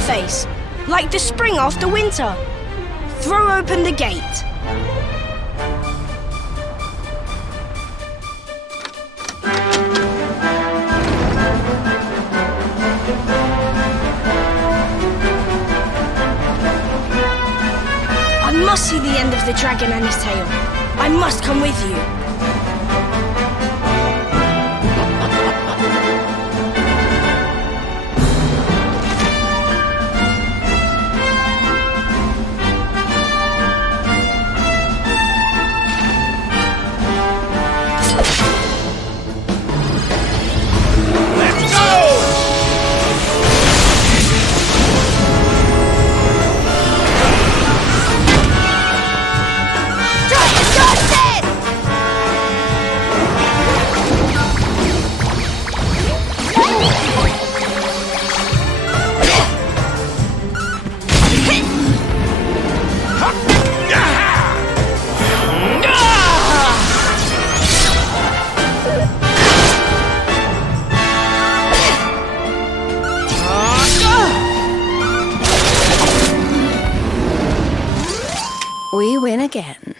face, like the spring after winter. Throw open the gate. I must see the end of the dragon and his tail. I must come with you. We win again.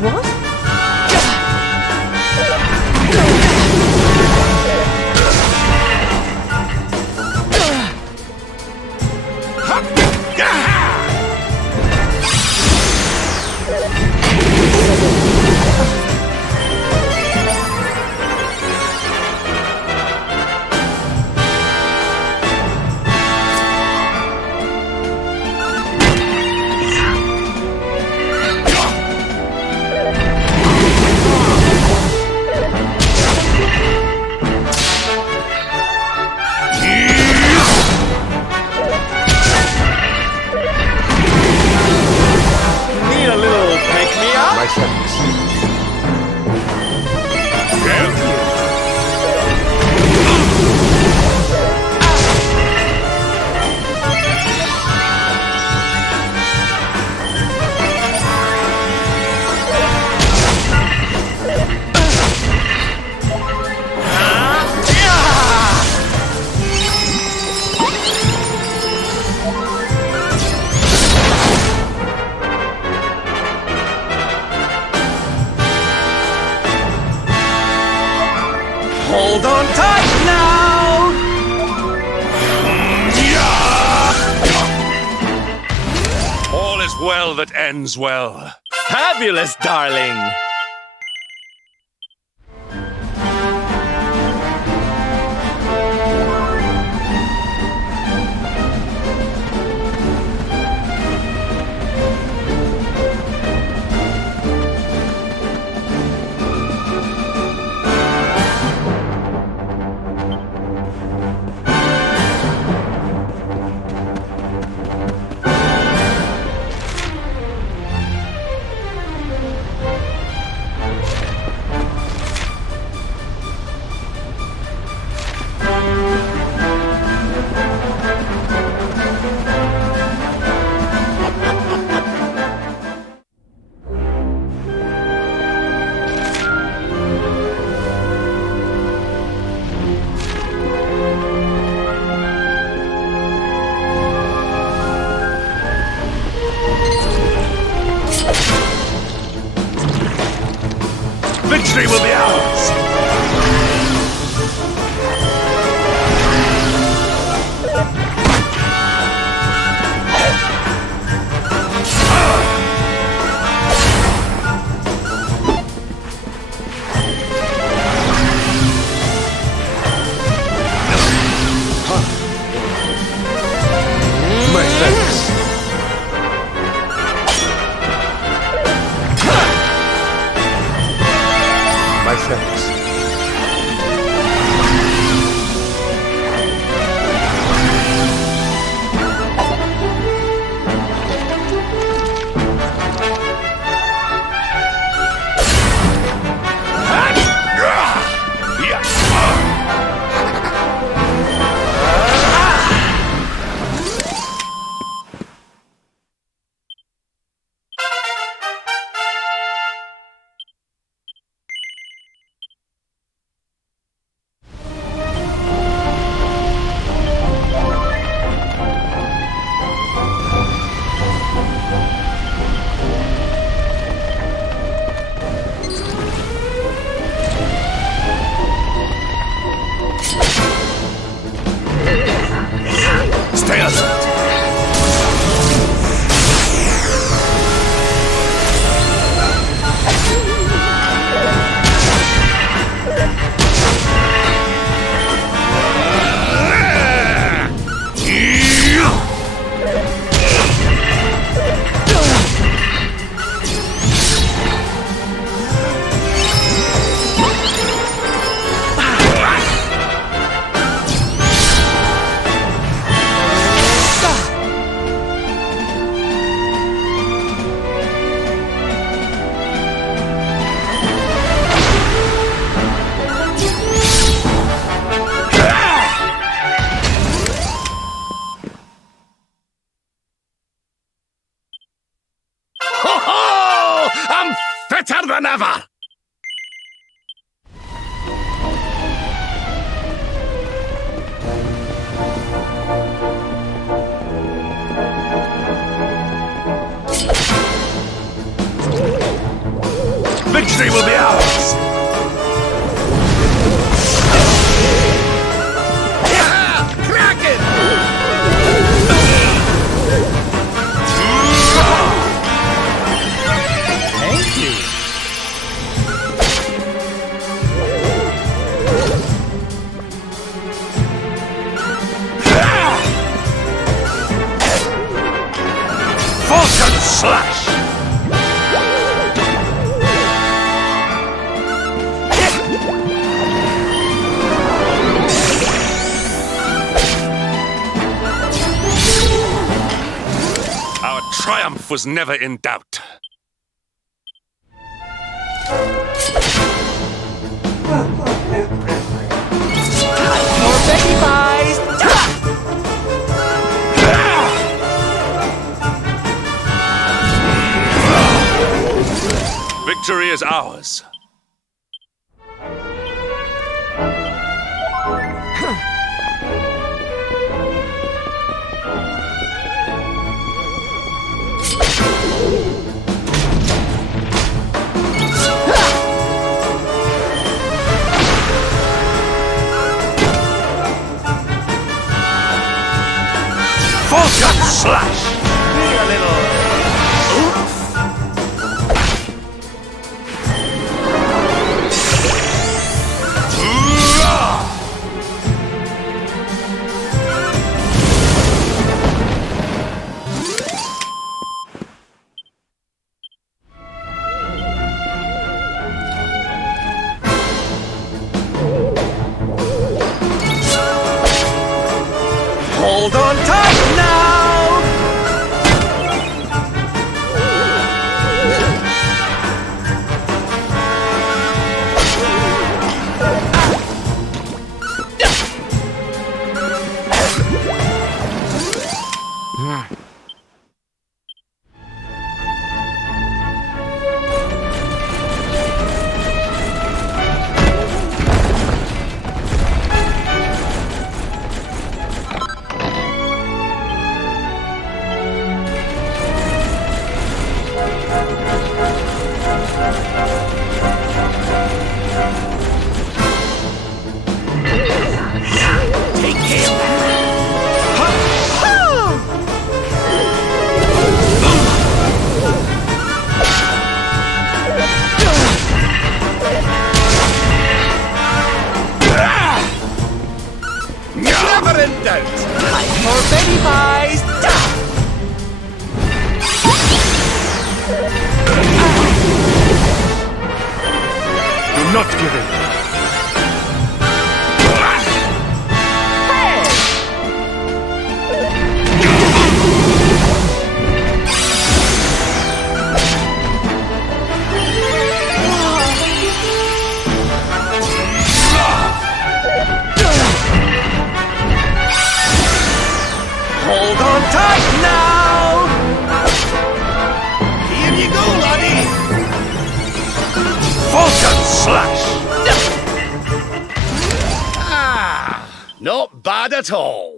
What? Hold on tight now! All is well that ends well. Fabulous, darling! Victory will be ours! My thanks. My thanks. I'm fitter than ever! Victory will be ours! Kraken! Thank you. Falcon Slash! Our triumph was never in doubt. More baby pies! Victory is ours. Falcon Slash! A little. Hold on tight now! Take care of that. Never in doubt. More baby pies! Do not give in. Hold on tight now! Here you go, laddie! Falcon Slash! Ah, not bad at all.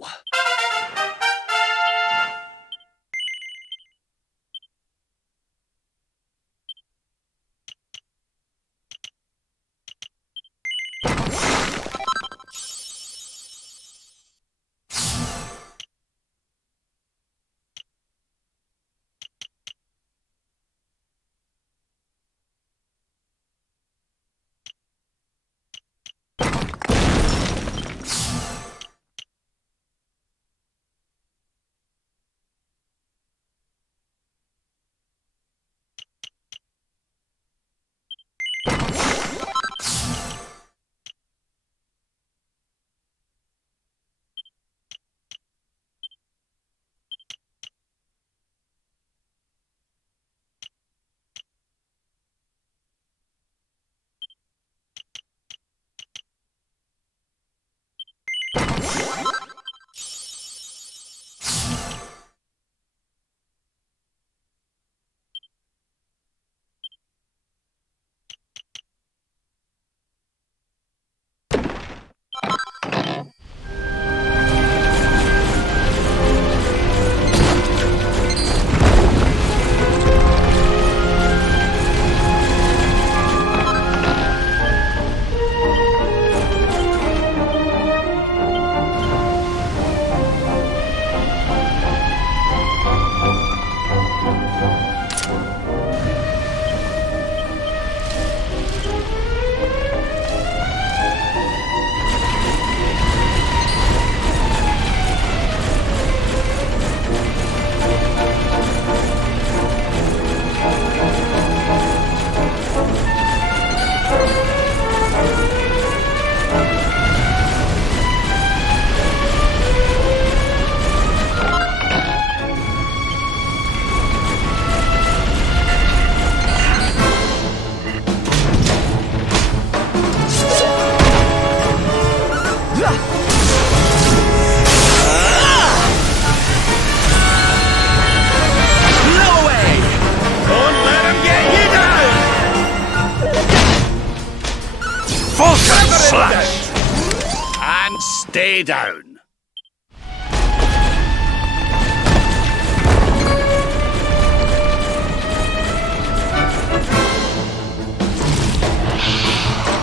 Stay down.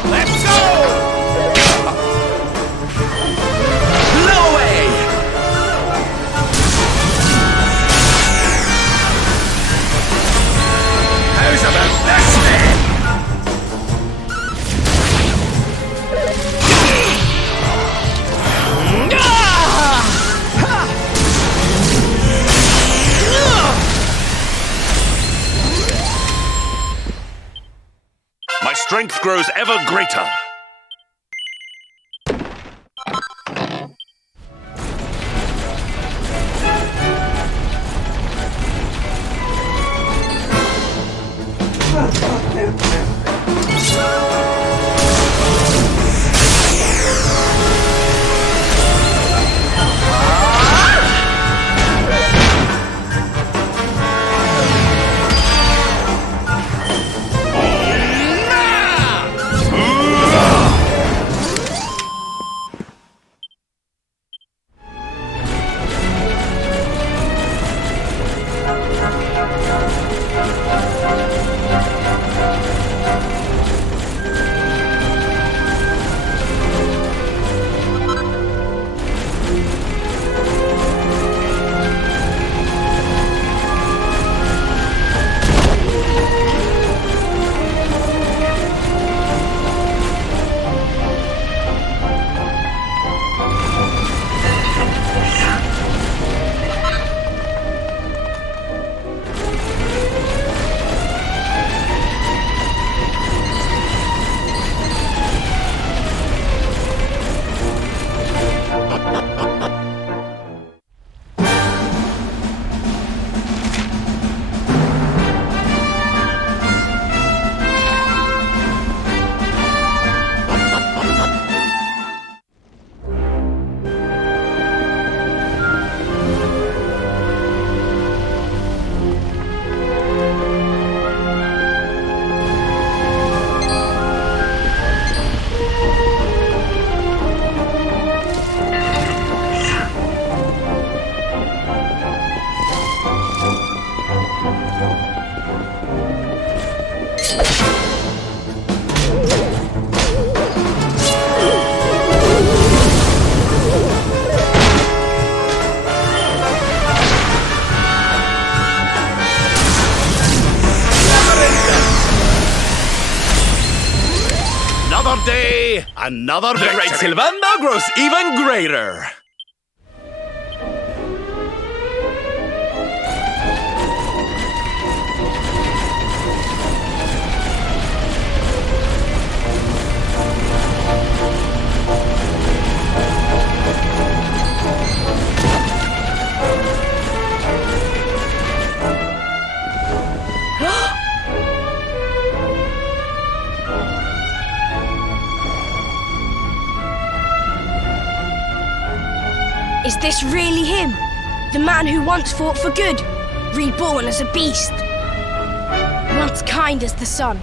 Let's go! Blow away! How's about this then? My strength grows ever greater. Another day, another The great victory. Sylvanda grows even greater. Is this really him? The man who once fought for good, reborn as a beast? Once kind as the sun,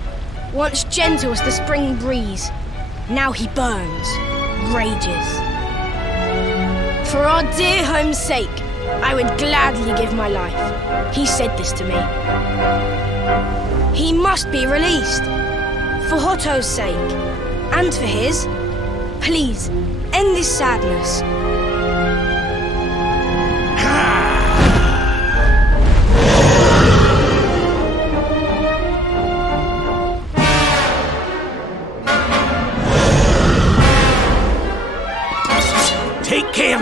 once gentle as the spring breeze, now he burns, rages. For our dear home's sake, I would gladly give my life. He said this to me. He must be released. For Hotto's sake, and for his. Please, end this sadness. Take him!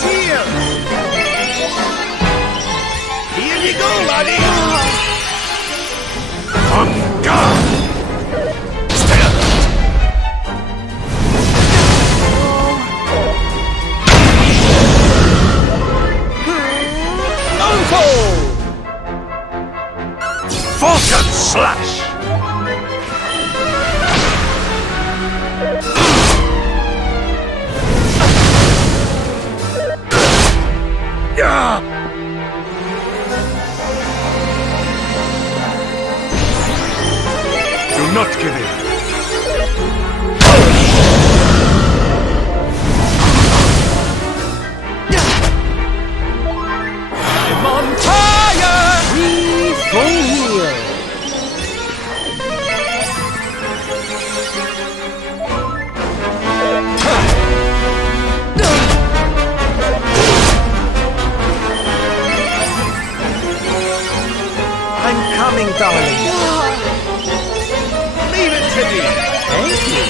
Cheers! Here you go, laddie! On guard! Stay Uncle! Falcon Slash! darling. Leave it to me. Thank you.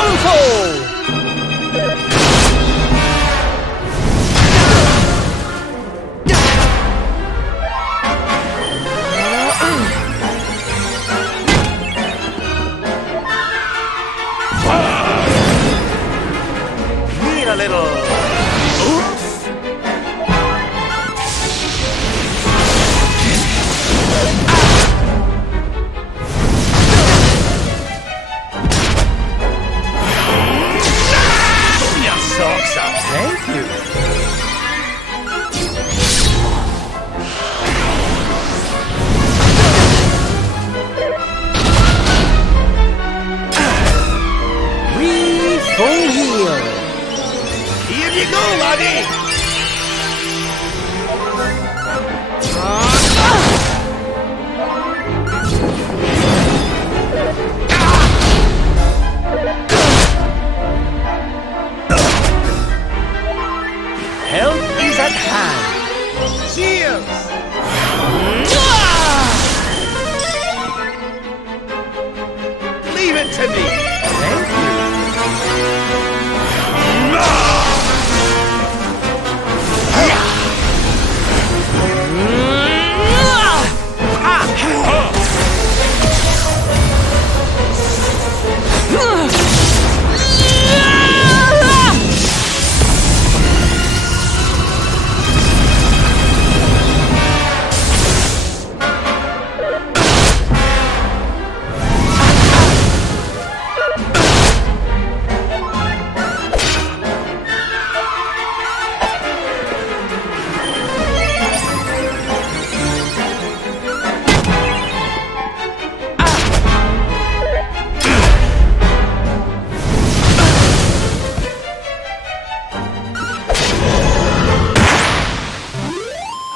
Unfold! Need a little... Oops! Your socks up. Thank you. Full heal. Here you go, laddie. Help is at hand. Cheers. Leave it to me. Thank you.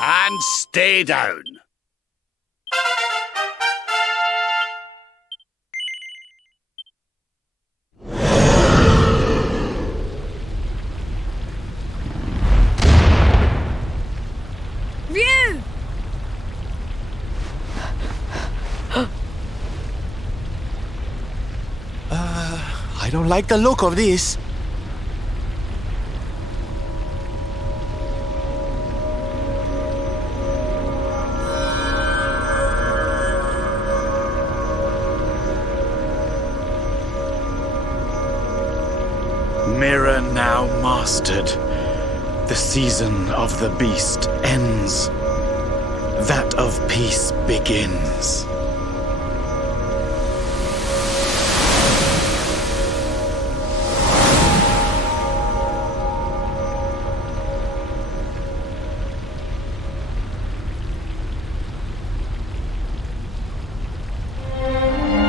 And stay down. Ryu! I don't like the look of this. Mirror now mastered. The season of the beast ends. That of peace begins.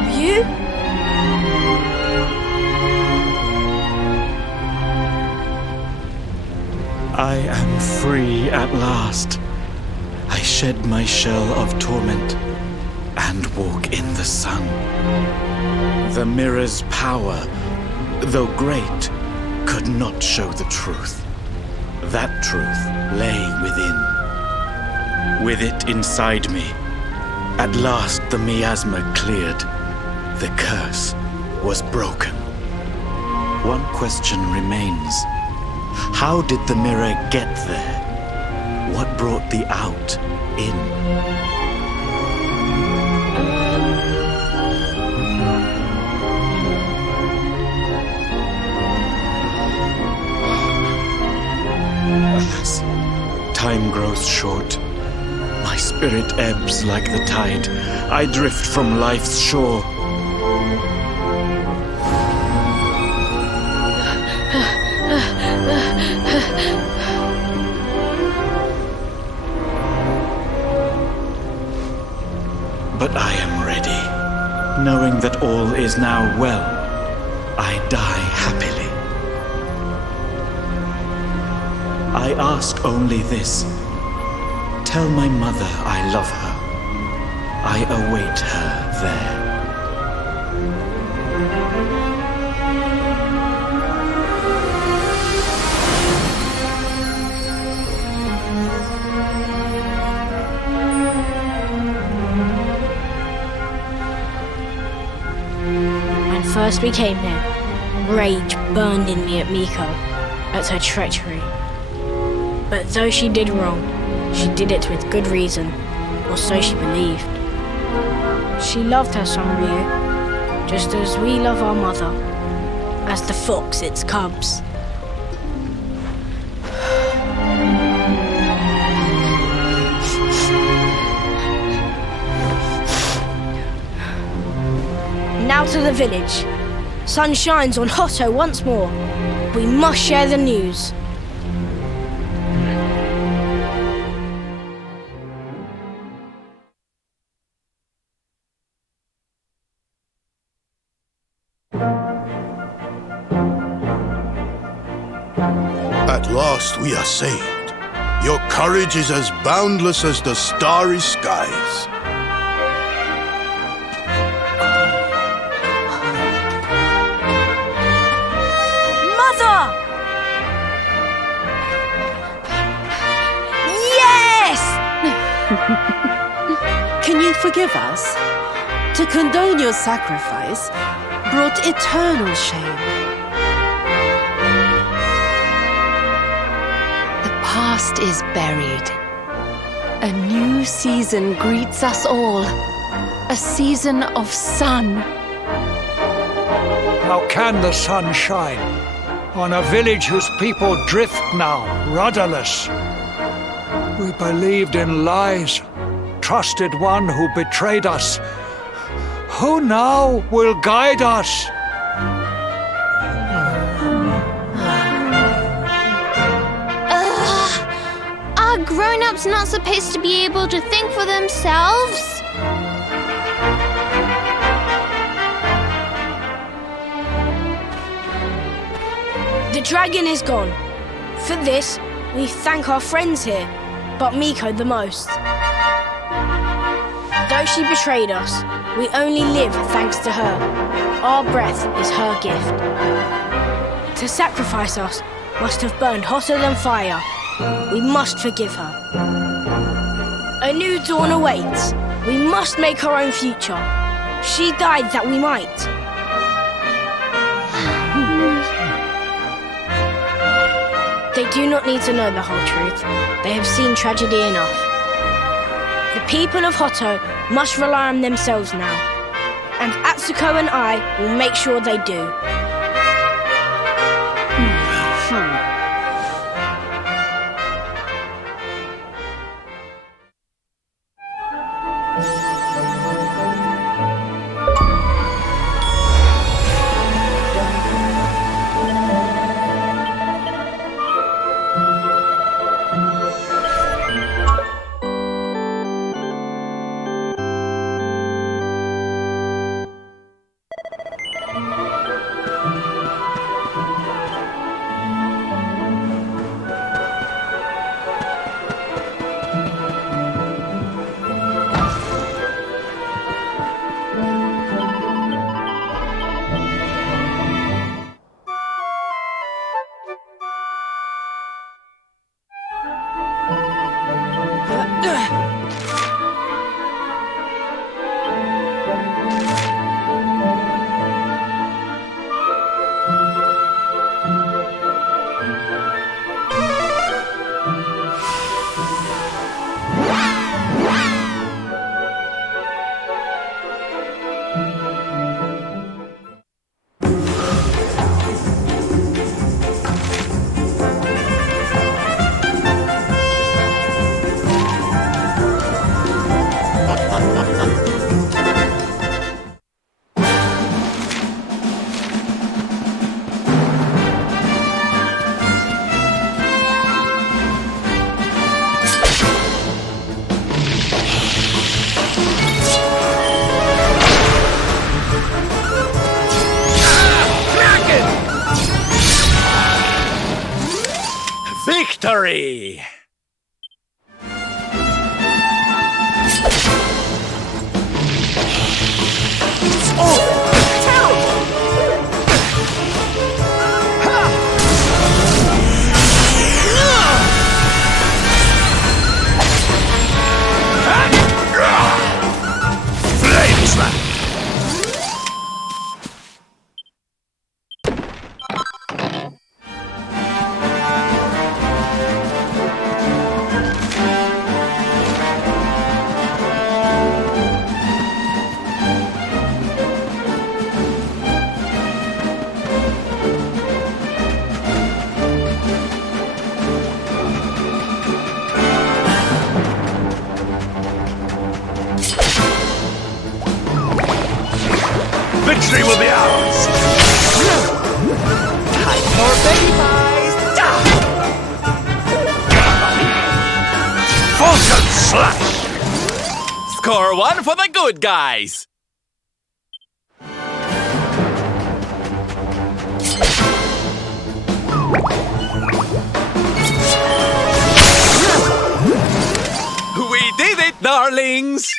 Ryu? I am free at last. I shed my shell of torment and walk in the sun. The mirror's power, though great, could not show the truth. That truth lay within. With it inside me, at last the miasma cleared. The curse was broken. One question remains. How did the mirror get there? What brought the out in? As time grows short, my spirit ebbs like the tide. I drift from life's shore. But I am ready. Knowing that all is now well, I die happily. I ask only this. Tell my mother I love her. I await her there. first we came here, rage burned in me at Miko, at her treachery. But though she did wrong, she did it with good reason, or so she believed. She loved her son Ryu, just as we love our mother, as the fox its cubs. Now to the village. Sun shines on Hotto once more. We must share the news. At last we are saved. Your courage is as boundless as the starry skies. Mother! Yes! Can you forgive us? To condone your sacrifice brought eternal shame. The past is buried. A new season greets us all. A season of sun. How can the sun shine on a village whose people drift now, rudderless? We believed in lies, trusted one who betrayed us. Who now will guide us? Are grown-ups not supposed to be able to think for themselves? The dragon is gone. For this, we thank our friends here, but Miko the most. Though she betrayed us, we only live thanks to her. Our breath is her gift. To sacrifice us must have burned hotter than fire. We must forgive her. A new dawn awaits. We must make our own future. She died that we might. They do not need to know the whole truth. They have seen tragedy enough. The people of Hotto must rely on themselves now. And Atsuko and I will make sure they do. Victory! yours! Time for baby pies! Vulcan slash! Score one for the good guys! We did it, darlings!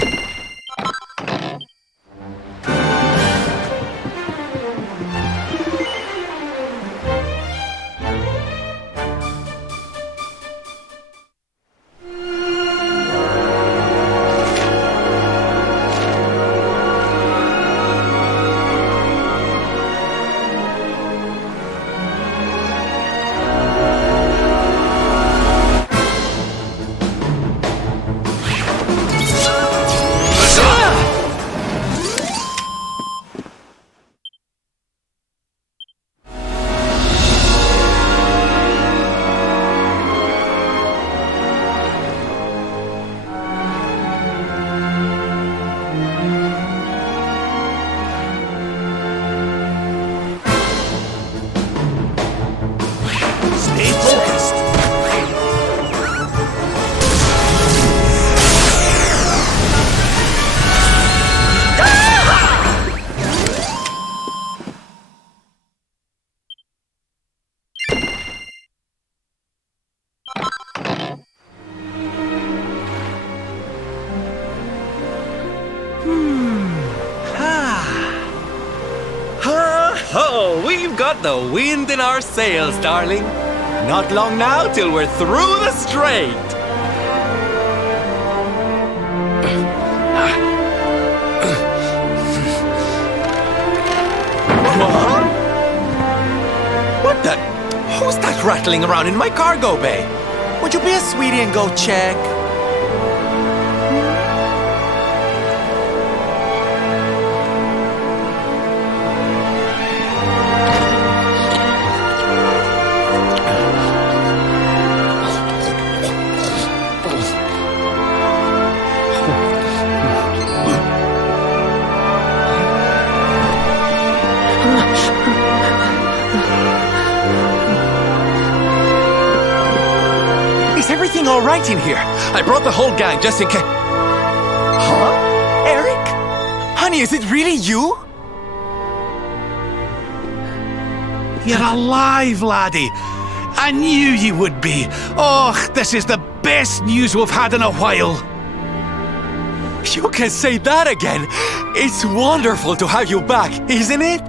Oh, we've got the wind in our sails, darling. Not long now till we're through the strait. What the? Who's that rattling around in my cargo bay? Would you be a sweetie and go check? Is everything all right in here? I brought the whole gang just in case. Huh? Eric? Honey, is it really you? You're alive, laddie. I knew you would be. Oh, this is the best news we've had in a while. You can say that again. It's wonderful to have you back, isn't it?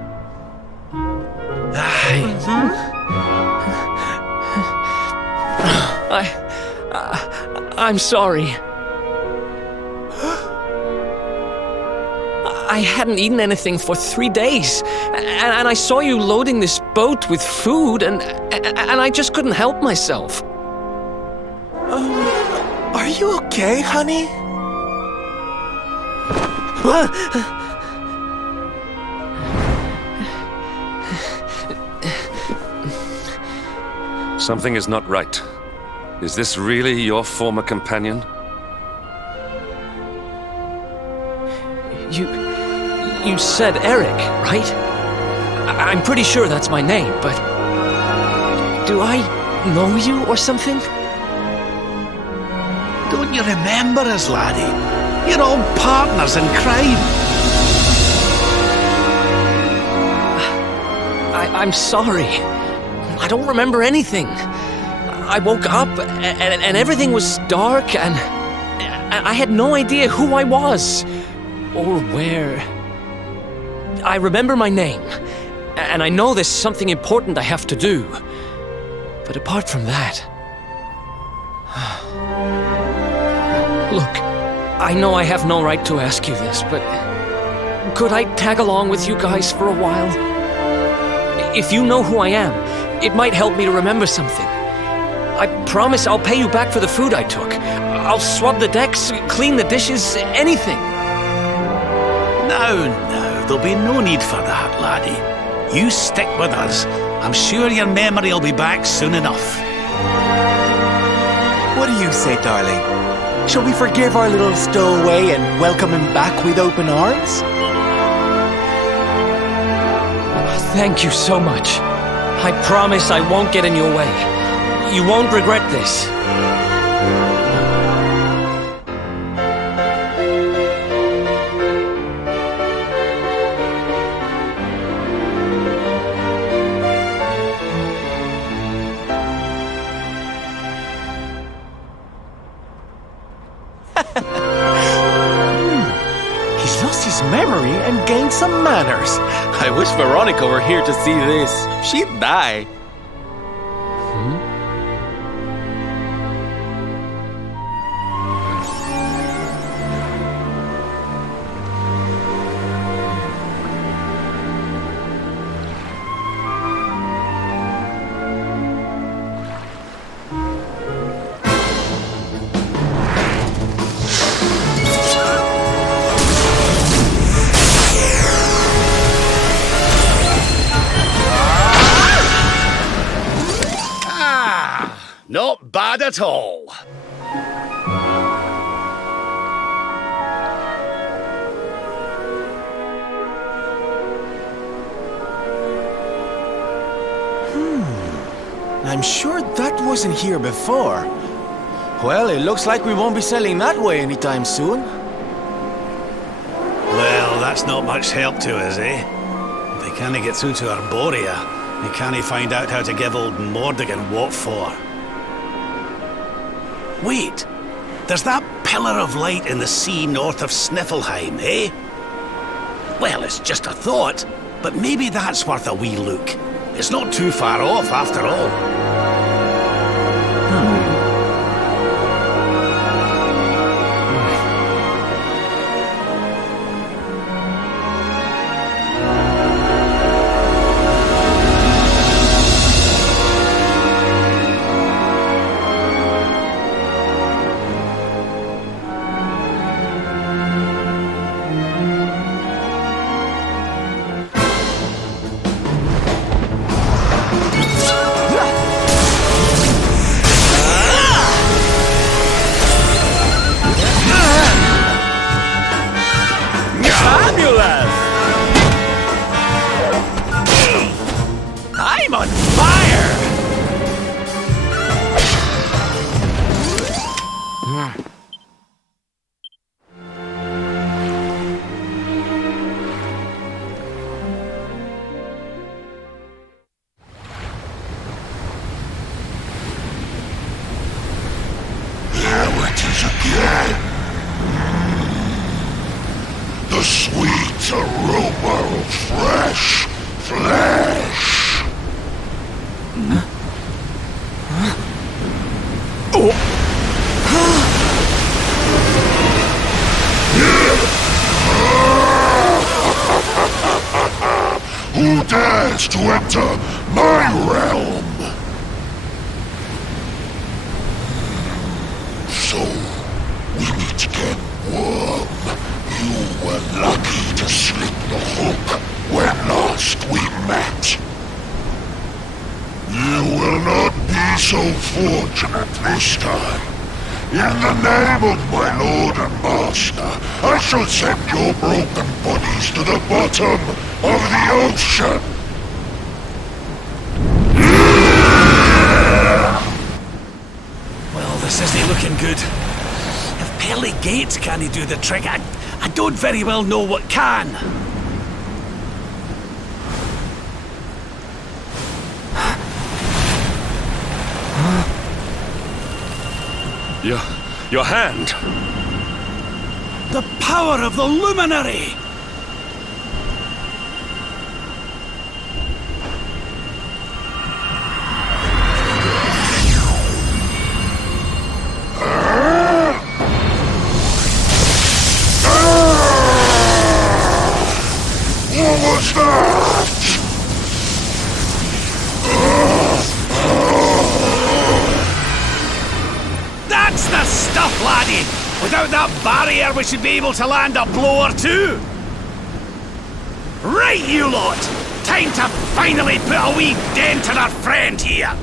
I'm sorry. I hadn't eaten anything for 3 days, and I saw you loading this boat with food, and I just couldn't help myself. Are you okay, honey? Something is not right. Is this really your former companion? You said Eric, right? I'm pretty sure that's my name, but... do I know you or something? Don't you remember us, laddie? You're all partners in crime. I'm sorry. I don't remember anything. I woke up and everything was dark and I had no idea who I was or where. I remember my name and I know there's something important I have to do. But apart from that... Look, I know I have no right to ask you this, but could I tag along with you guys for a while? If you know who I am, it might help me to remember something. I promise I'll pay you back for the food I took. I'll swab the decks, clean the dishes, anything. No, there'll be no need for that, laddie. You stick with us. I'm sure your memory will be back soon enough. What do you say, darling? Shall we forgive our little stowaway and welcome him back with open arms? Thank you so much. I promise I won't get in your way. You won't regret this. He's lost his memory and gained some manners. I wish Veronica were here to see this. She'd die. Not bad at all. I'm sure that wasn't here before. Well, it looks like we won't be selling that way anytime soon. Well, that's not much help to us, eh? If they can't get through to Arborea, they can't find out how to give old Mordigan what for. Wait! There's that pillar of light in the sea north of Sniffelheim, eh? Well, it's just a thought, but maybe that's worth a wee look. It's not too far off, after all. I'm on fire! There it is again. The sweet aroma of fresh flesh. Who dares to enter my realm? So, we meet again, worm. You were lucky to slip the hook when last we met. You will not be so fortunate this time. In the name of my lord and master, I shall send your broken bodies to the bottom of the ocean. Well, this isn't looking good. If pearly gates can't do the trick, I don't very well know what can. Your hand. The power of the luminary! What was that? That's the stuff, laddie! Without that barrier, we should be able to land a blow or two! Right, you lot! Time to finally put a wee dent in our friend here!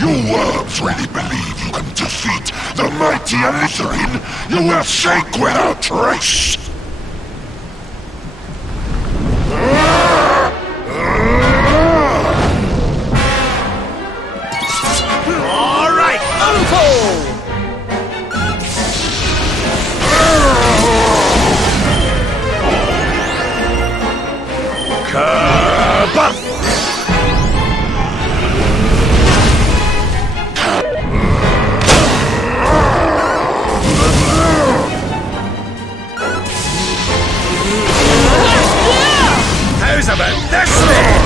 You worms really believe you can defeat the mighty Elizarine? You will sink without trace! How's about this then?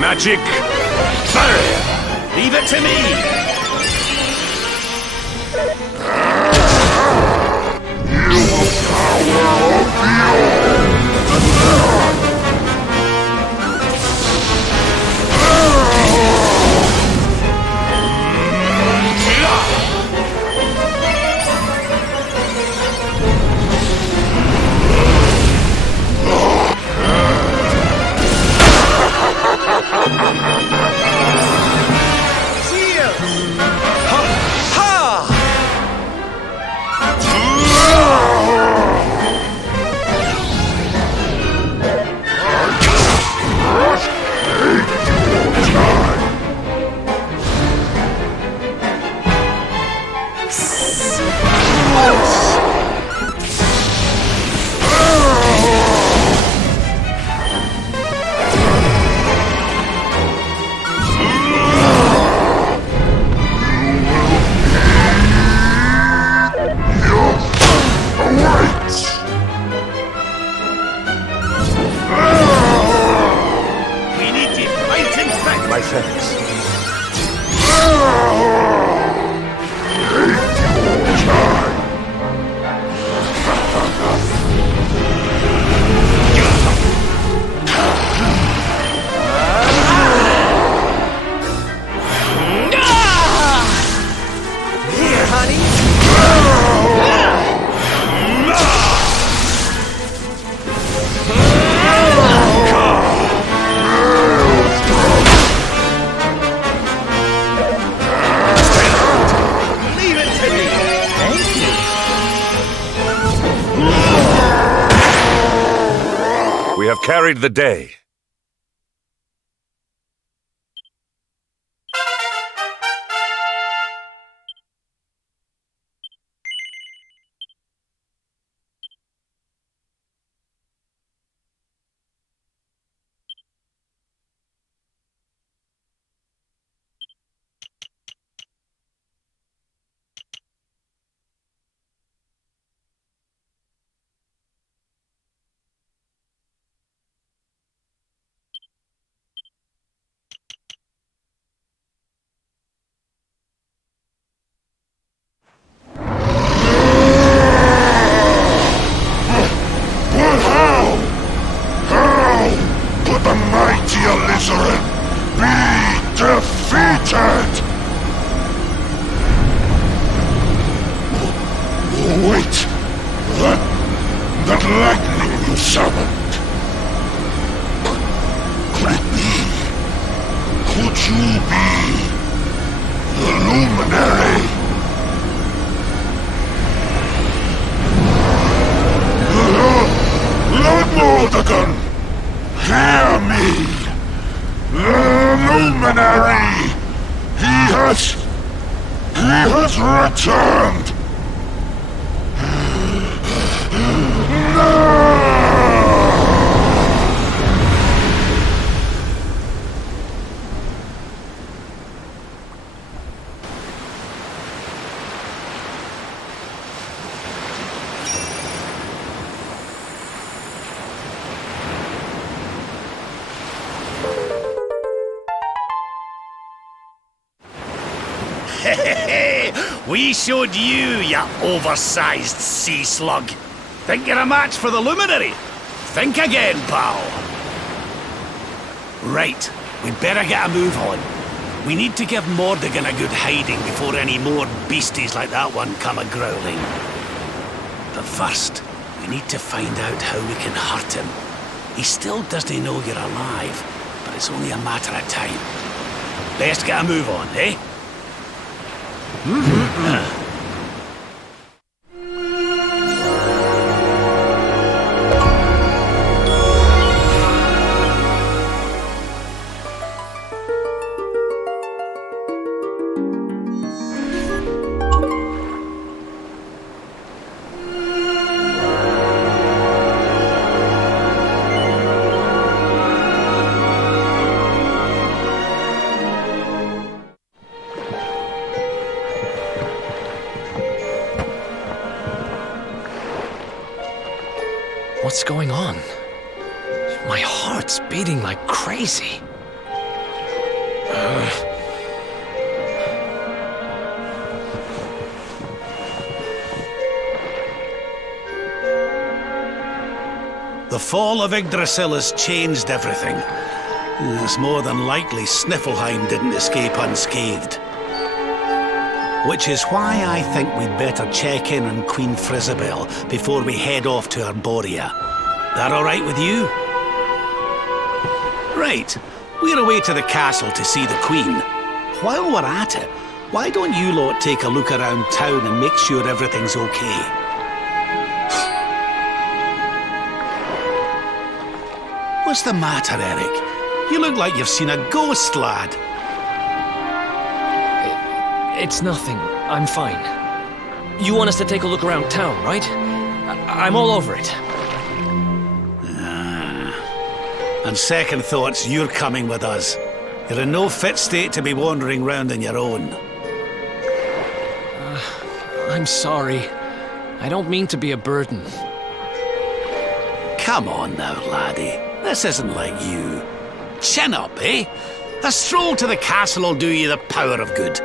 Magic barrier. Leave it to me. We have carried the day. Elusive be defeated! Wait! That lightning you summoned! Could it be? Could you be the luminary? Lord Mordegon, hear me! The luminary! He has returned! No! We showed you, ya oversized sea slug. Think you're a match for the luminary? Think again, pal. Right, we'd better get a move on. We need to give Mordegon a good hiding before any more beasties like that one come a-growling. But first, we need to find out how we can hurt him. he still doesn't know you're alive, but it's only a matter of time. Best get a move on, eh? What's going on? My heart's beating like crazy. The fall of Yggdrasil has changed everything. It's more than likely Sniffleheim didn't escape unscathed. Which is why I think we'd better check in on Queen Frizzabel before we head off to Arborea. That all right with you? Right. We're away to the castle to see the Queen. While we're at it, why don't you lot take a look around town and make sure everything's okay? What's the matter, Eric? You look like you've seen a ghost, lad. It's nothing. I'm fine. You want us to take a look around town, right? I'm all over it. On second thoughts, you're coming with us. You're in no fit state to be wandering round on your own. I'm sorry. I don't mean to be a burden. Come on now, laddie. This isn't like you. Chin up, eh? A stroll to the castle will do you the power of good.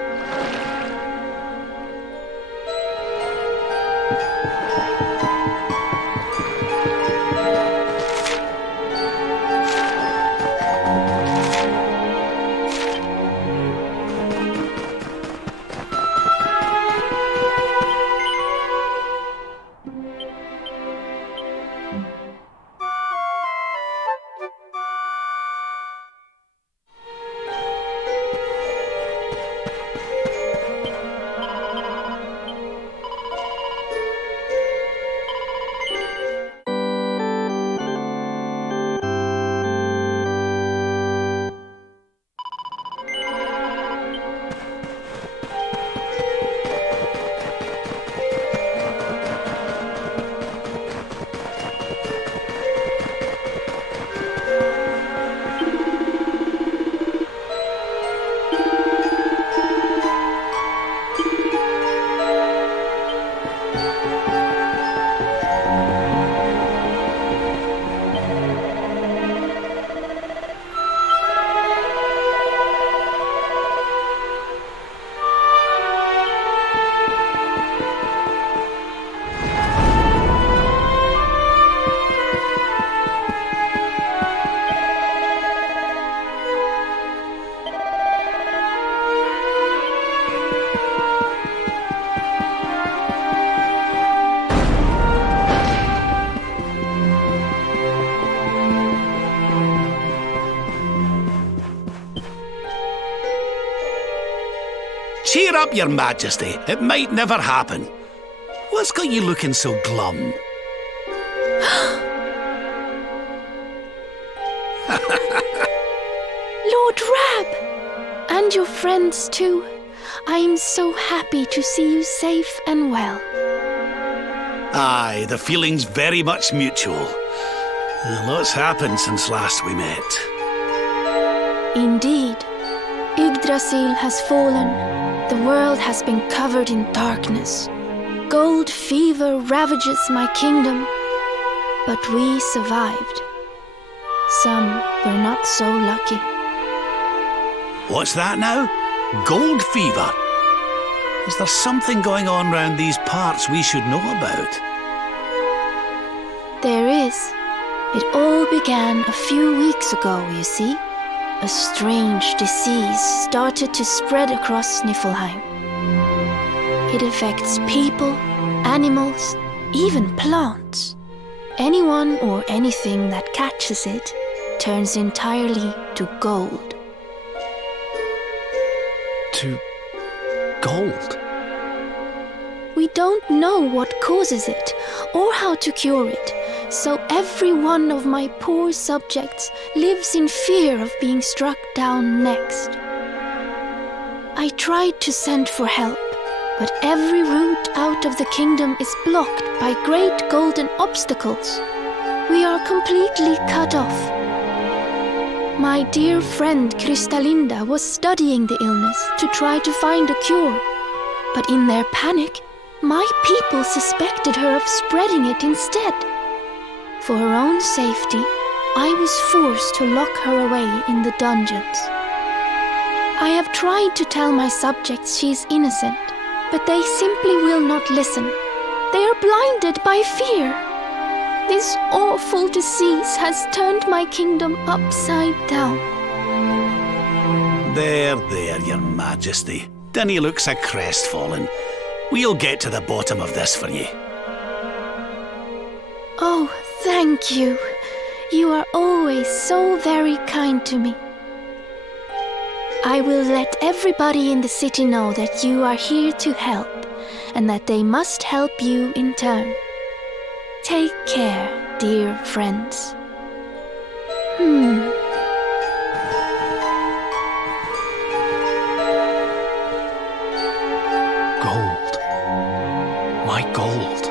Cheer up, Your Majesty. It might never happen. What's got you looking so glum? Lord Rab! And your friends too. I am so happy to see you safe and well. Aye, the feeling's very much mutual. Lots happened since last we met. Indeed. Yggdrasil has fallen. The world has been covered in darkness. Gold fever ravages my kingdom. But we survived. Some were not so lucky. What's that now? Gold fever? Is there something going on round these parts we should know about? There is. It all began a few weeks ago, you see. A strange disease started to spread across Sniffleheim. It affects people, animals, even plants. Anyone or anything that catches it turns entirely to gold. To gold? We don't know what causes it or how to cure it, so every one of my poor subjects lives in fear of being struck down next. I tried to send for help, but every route out of the kingdom is blocked by great golden obstacles. We are completely cut off. My dear friend Krystalinda was studying the illness to try to find a cure, but in their panic, my people suspected her of spreading it instead. For her own safety, I was forced to lock her away in the dungeons. I have tried to tell my subjects she is innocent, but they simply will not listen. They are blinded by fear. This awful disease has turned my kingdom upside down. There, Your Majesty. Dinny looks a crestfallen. We'll get to the bottom of this for you. Oh, thank you. You are always so very kind to me. I will let everybody in the city know that you are here to help, and that they must help you in turn. Take care, dear friends. Gold. My gold.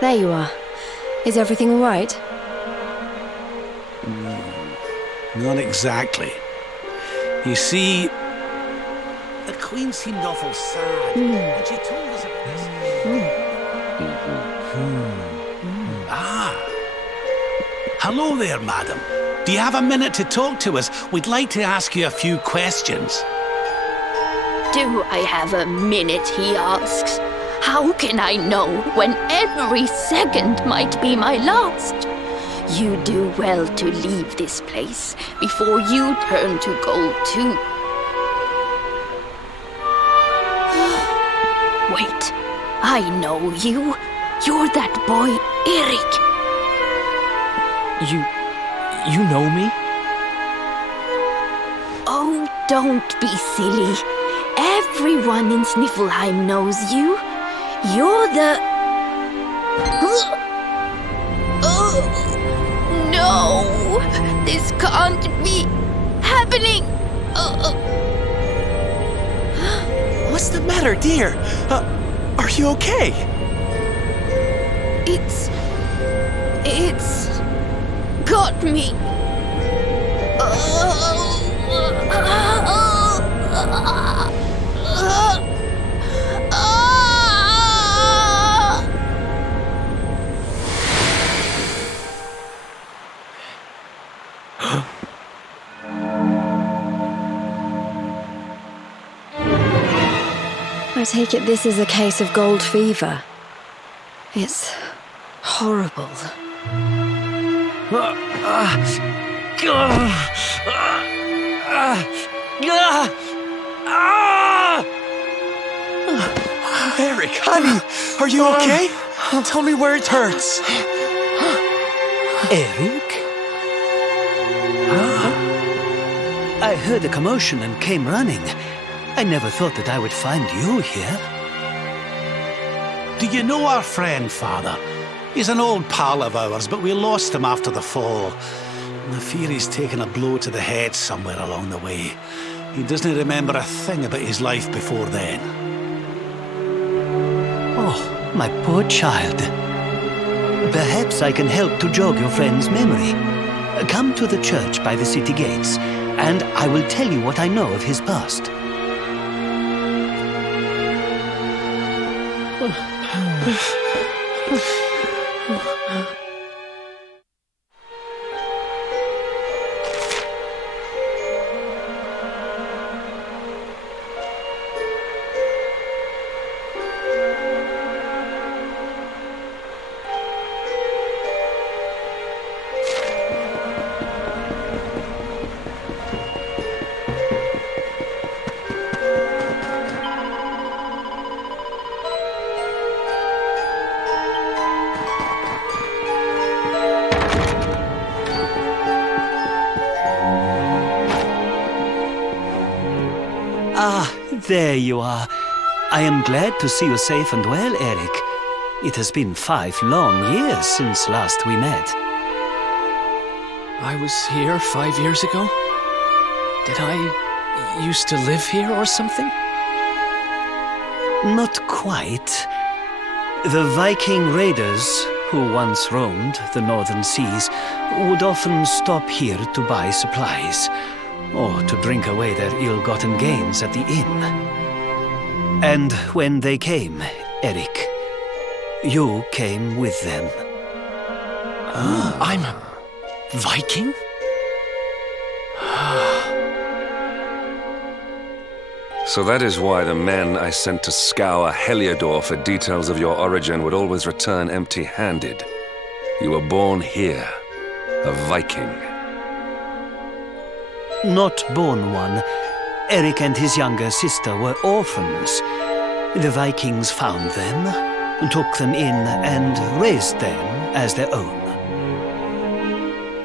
There you are. Is everything all right? Not exactly. You see, the Queen seemed awful sad, and she told us about this. Hello there, madam. Do you have a minute to talk to us? We'd like to ask you a few questions. Do I have a minute, he asks. How can I know when every second might be my last? You do well to leave this place before you turn to gold too. Wait, I know you. You're that boy, Erik. You know me? Oh, don't be silly. Everyone in Sniffelheim knows you. You're the... No! This can't be happening! What's the matter, dear? Are you okay? It's got me. I take it this is a case of gold fever. It's horrible. Erik, honey, are you okay? Tell me where it hurts. Erik? I heard a commotion and came running. I never thought that I would find you here. Do you know our friend, Father? He's an old pal of ours, but we lost him after the fall. I fear he's taken a blow to the head somewhere along the way. He doesn't remember a thing about his life before then. Oh, my poor child. Perhaps I can help to jog your friend's memory. Come to the church by the city gates, and I will tell you what I know of his past. Ah, there you are. I am glad to see you safe and well, Eric. It has been 5 long years since last we met. I was here 5 years ago? Did I used to live here or something? Not quite. The Viking raiders, who once roamed the northern seas, would often stop here to buy supplies, or to drink away their ill-gotten gains at the inn. And when they came, Eric, you came with them. I'm a Viking? So that is why the men I sent to scour Heliodor for details of your origin would always return empty-handed. You were born here, a Viking. Not born one. Eric and his younger sister were orphans. The Vikings found them, took them in, and raised them as their own.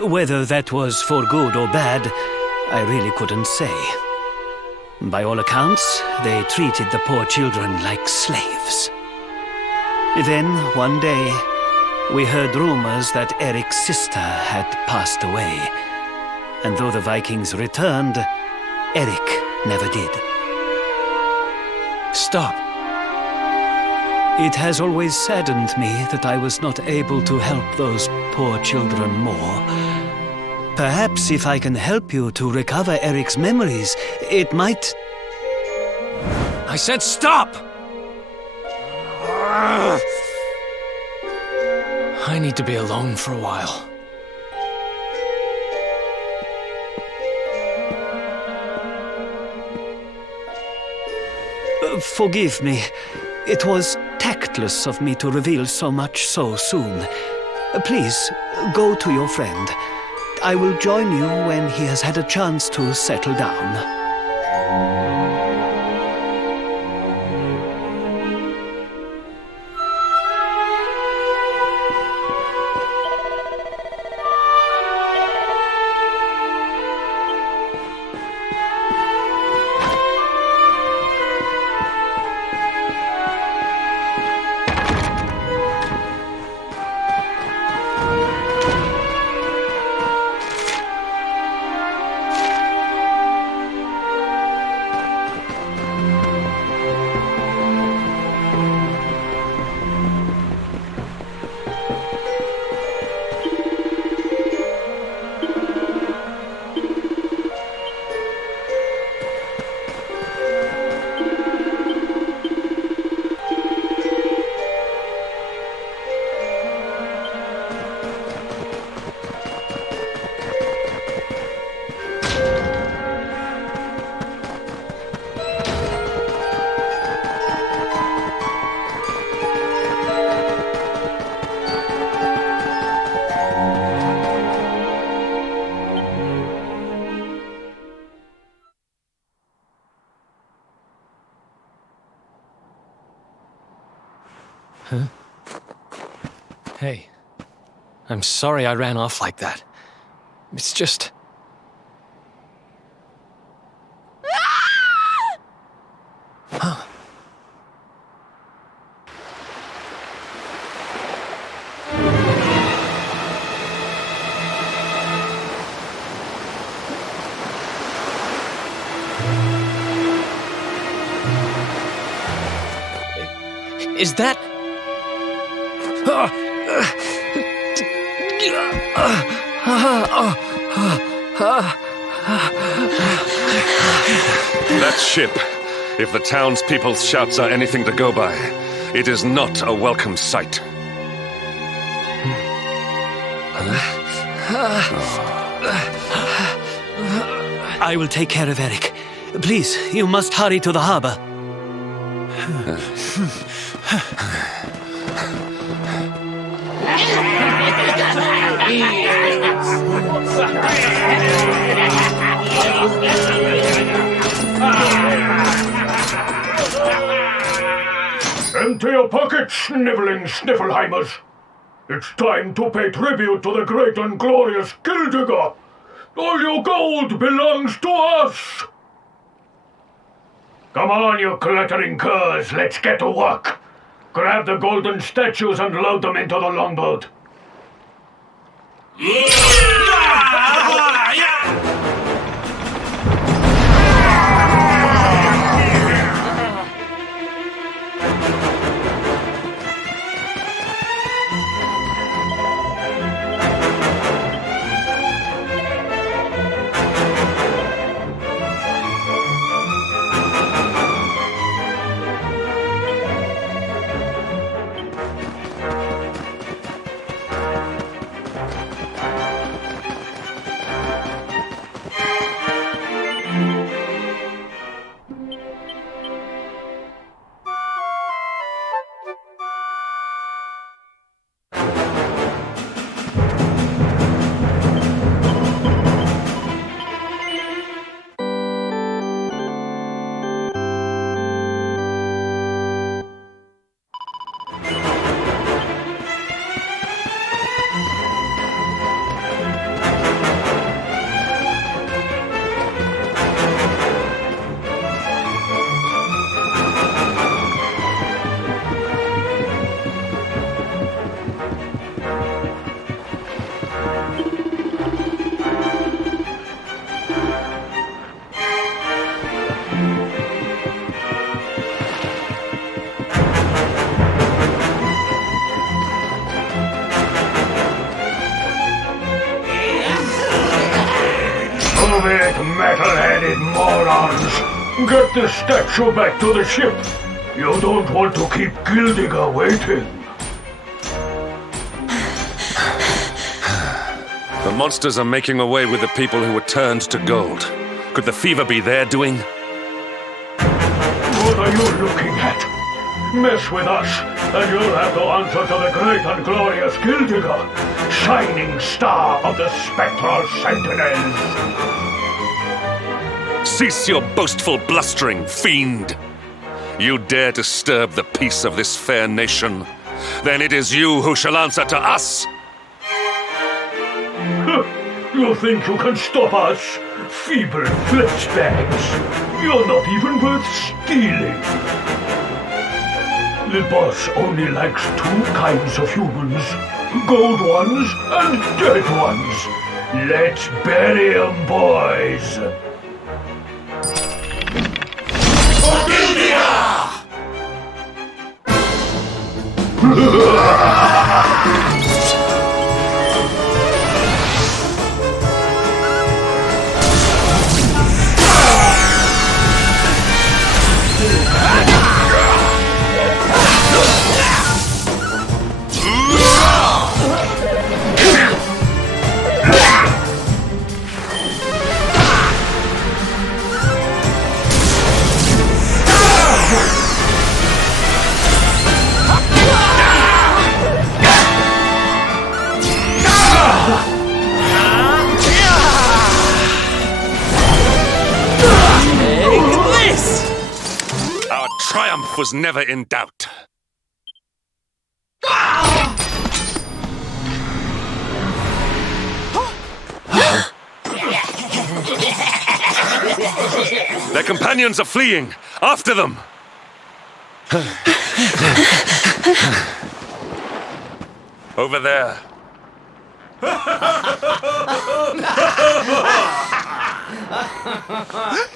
Whether that was for good or bad, I really couldn't say. By all accounts, they treated the poor children like slaves. Then, one day, we heard rumors that Eric's sister had passed away. And though the Vikings returned, Eric never did. Stop. It has always saddened me that I was not able to help those poor children more. Perhaps if I can help you to recover Eric's memories, it might... I said stop! I need to be alone for a while. Forgive me. It was tactless of me to reveal so much so soon. Please, go to your friend. I will join you when he has had a chance to settle down. Huh? Hey, I'm sorry I ran off like that. It's just... Huh. Is that... That ship, if the townspeople's shouts are anything to go by, It is not a welcome sight. I will take care of Eric. Please, you must hurry to the harbor. Empty your pockets, sniveling Sniffelheimers. It's time to pay tribute to the great and glorious Gyldygga. All your gold belongs to us. Come on, you glittering curs, let's get to work. Grab the golden statues and load them into the longboat. Move it, metal-headed morons! Get the statue back to the ship! You don't want to keep Gyldygga waiting! The monsters are making away with the people who were turned to gold. Could the fever be their doing? What are you looking at? Mess with us, and you'll have to answer to the great and glorious Gyldygga, shining star of the spectral sentinels! Cease your boastful blustering, fiend! You dare disturb the peace of this fair nation, then it is you who shall answer to us! You think you can stop us? Feeble flesh bags! You're not even worth stealing! The boss only likes two kinds of humans, gold ones and dead ones. Let's bury 'em, boys! Our triumph was never in doubt. Their companions are fleeing! After them! Over there.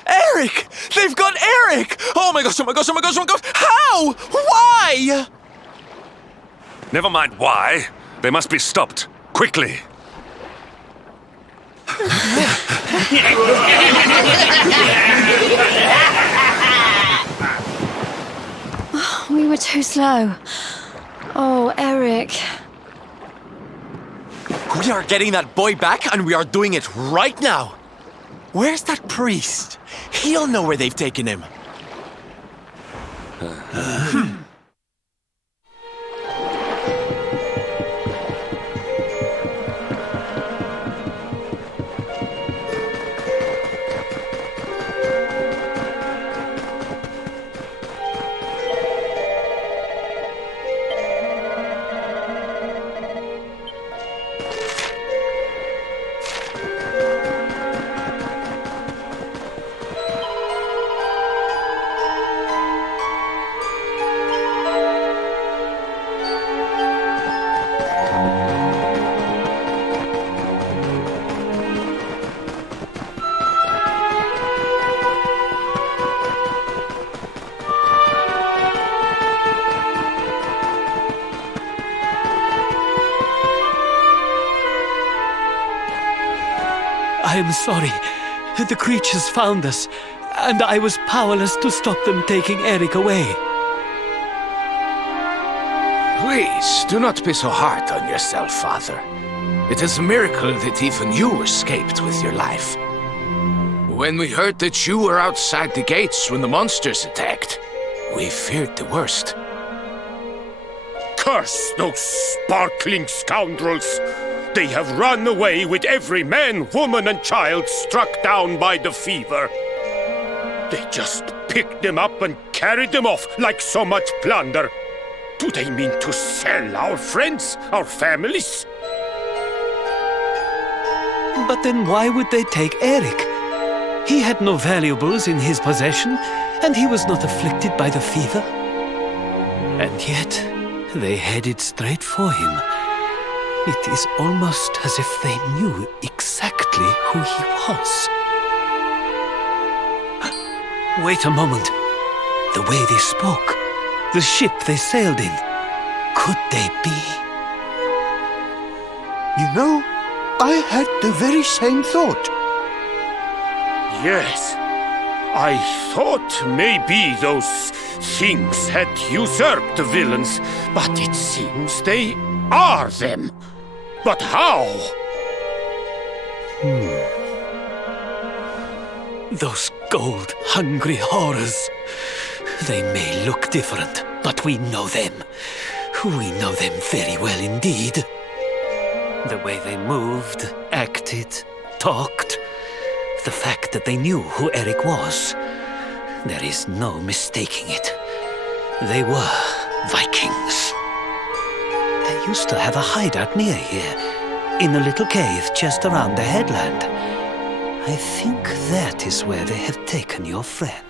Eric! They've got Eric! Oh my gosh, oh my gosh, oh my gosh, oh my gosh! How? Why? Never mind why. They must be stopped. Quickly. We were too slow. Oh, Eric. We are getting that boy back, and we are doing it right now. Where's that priest? He'll know where they've taken him. I am sorry. The creatures found us, and I was powerless to stop them taking Eric away. Please, do not be so hard on yourself, Father. It is a miracle that even you escaped with your life. When we heard that you were outside the gates when the monsters attacked, we feared the worst. Curse those sparkling scoundrels! They have run away with every man, woman, and child struck down by the fever. They just picked them up and carried them off like so much plunder. Do they mean to sell our friends, our families? But then why would they take Eric? He had no valuables in his possession, and he was not afflicted by the fever. And yet, they headed straight for him. It is almost as if they knew exactly who he was. Wait a moment. The way they spoke, the ship they sailed in, could they be? You know, I had the very same thought. Yes. I thought maybe those things had usurped the villains, but it seems they are them. But how? Those gold-hungry horrors. They may look different, but we know them. We know them very well indeed. The way they moved, acted, talked. The fact that they knew who Eric was. There is no mistaking it. They were Vikings. They used to have a hideout near here, in a little cave just around the headland. I think that is where they have taken your friend.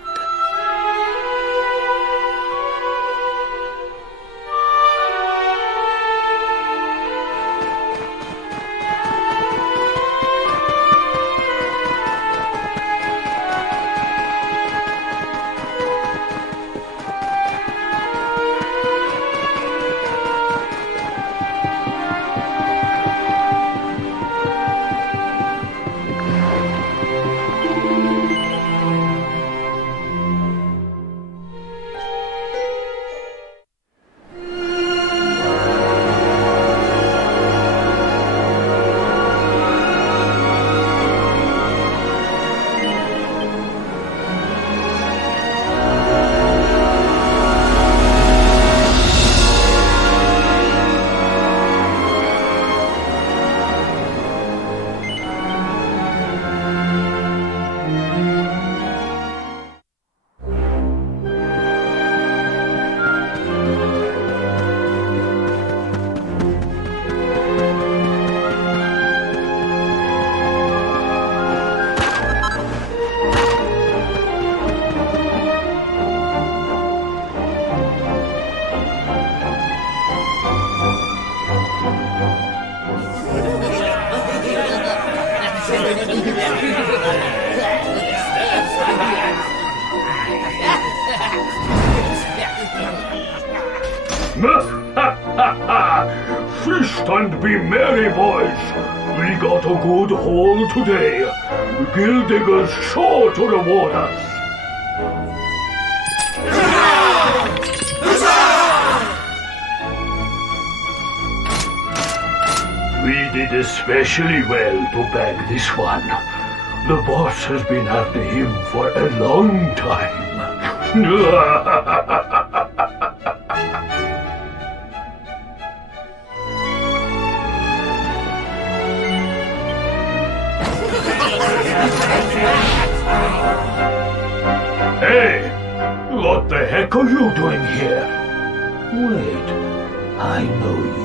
Feast and be merry, boys. We got a good haul today. Gyldygga's sure to reward us. Huzzah! did especially well to bag this one. The boss has been after him for a long time. Hey! What the heck are you doing here? Wait, I know you.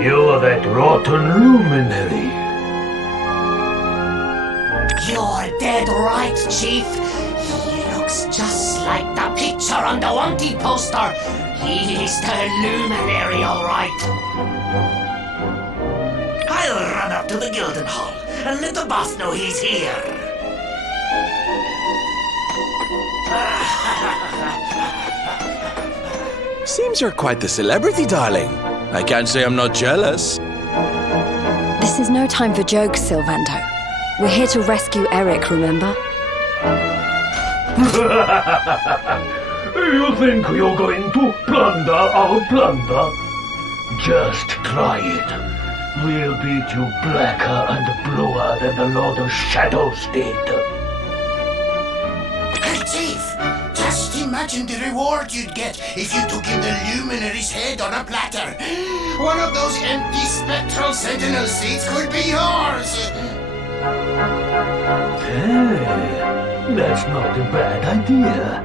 You're that rotten luminary. You're dead right, Chief. He looks just like the picture on the wanted poster. He's the luminary, all right. I'll run up to the Gyldenhall and let the boss know he's here. Seems you're quite the celebrity, darling. I can't say I'm not jealous. This is no time for jokes, Sylvando. We're here to rescue Eric, remember? You think you're going to plunder our plunder? Just try it. We'll beat you blacker and bluer than the Lord of Shadows did. Hey, Chief! Just imagine the reward you'd get if you took in the luminary's head on a platter. One of those empty spectral sentinel seats could be yours! Hey, that's not a bad idea.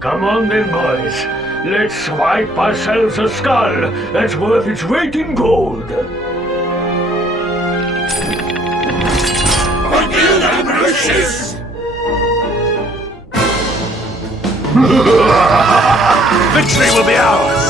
Come on then, boys. Let's swipe ourselves a skull that's worth its weight in gold. Victory will be ours!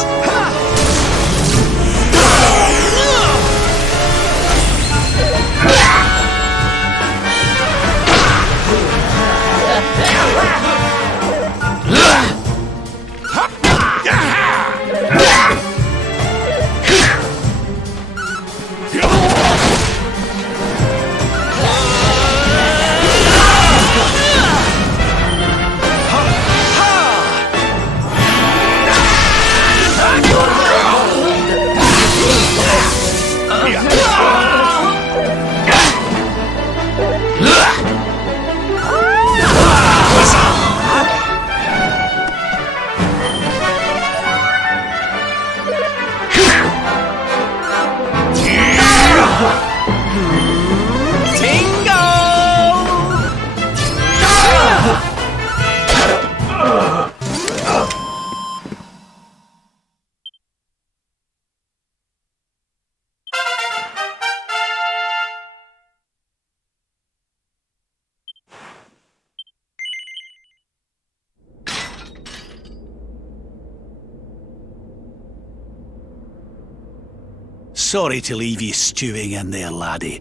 Sorry to leave you stewing in there, laddie.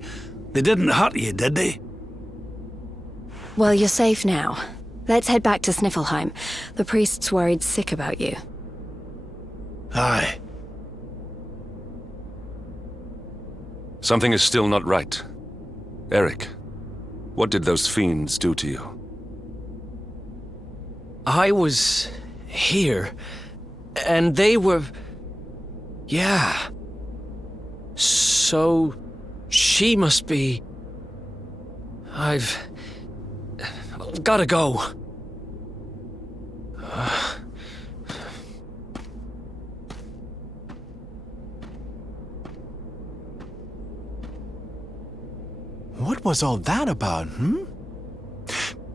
They didn't hurt you, did they? Well, you're safe now. Let's head back to Sniffelheim. The priest's worried sick about you. Aye. Something is still not right. Eric, what did those fiends do to you? I was here, and they were... Yeah. So... she must be... I've... gotta go. What was all that about,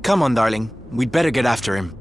Come on, darling. We'd better get after him.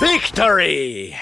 Victory!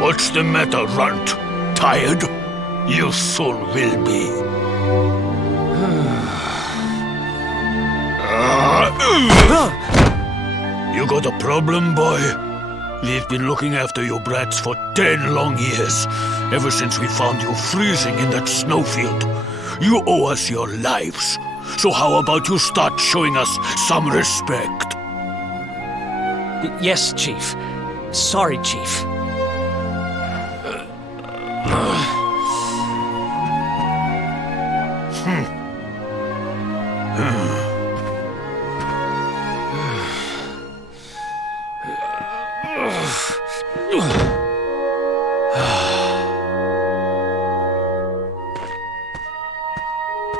What's the matter, Runt? Tired? You soon will be. You got a problem, boy? We've been looking after you brats for 10 long years, ever since we found you freezing in that snowfield. You owe us your lives, so how about you start showing us some respect? Yes, Chief. Sorry, Chief.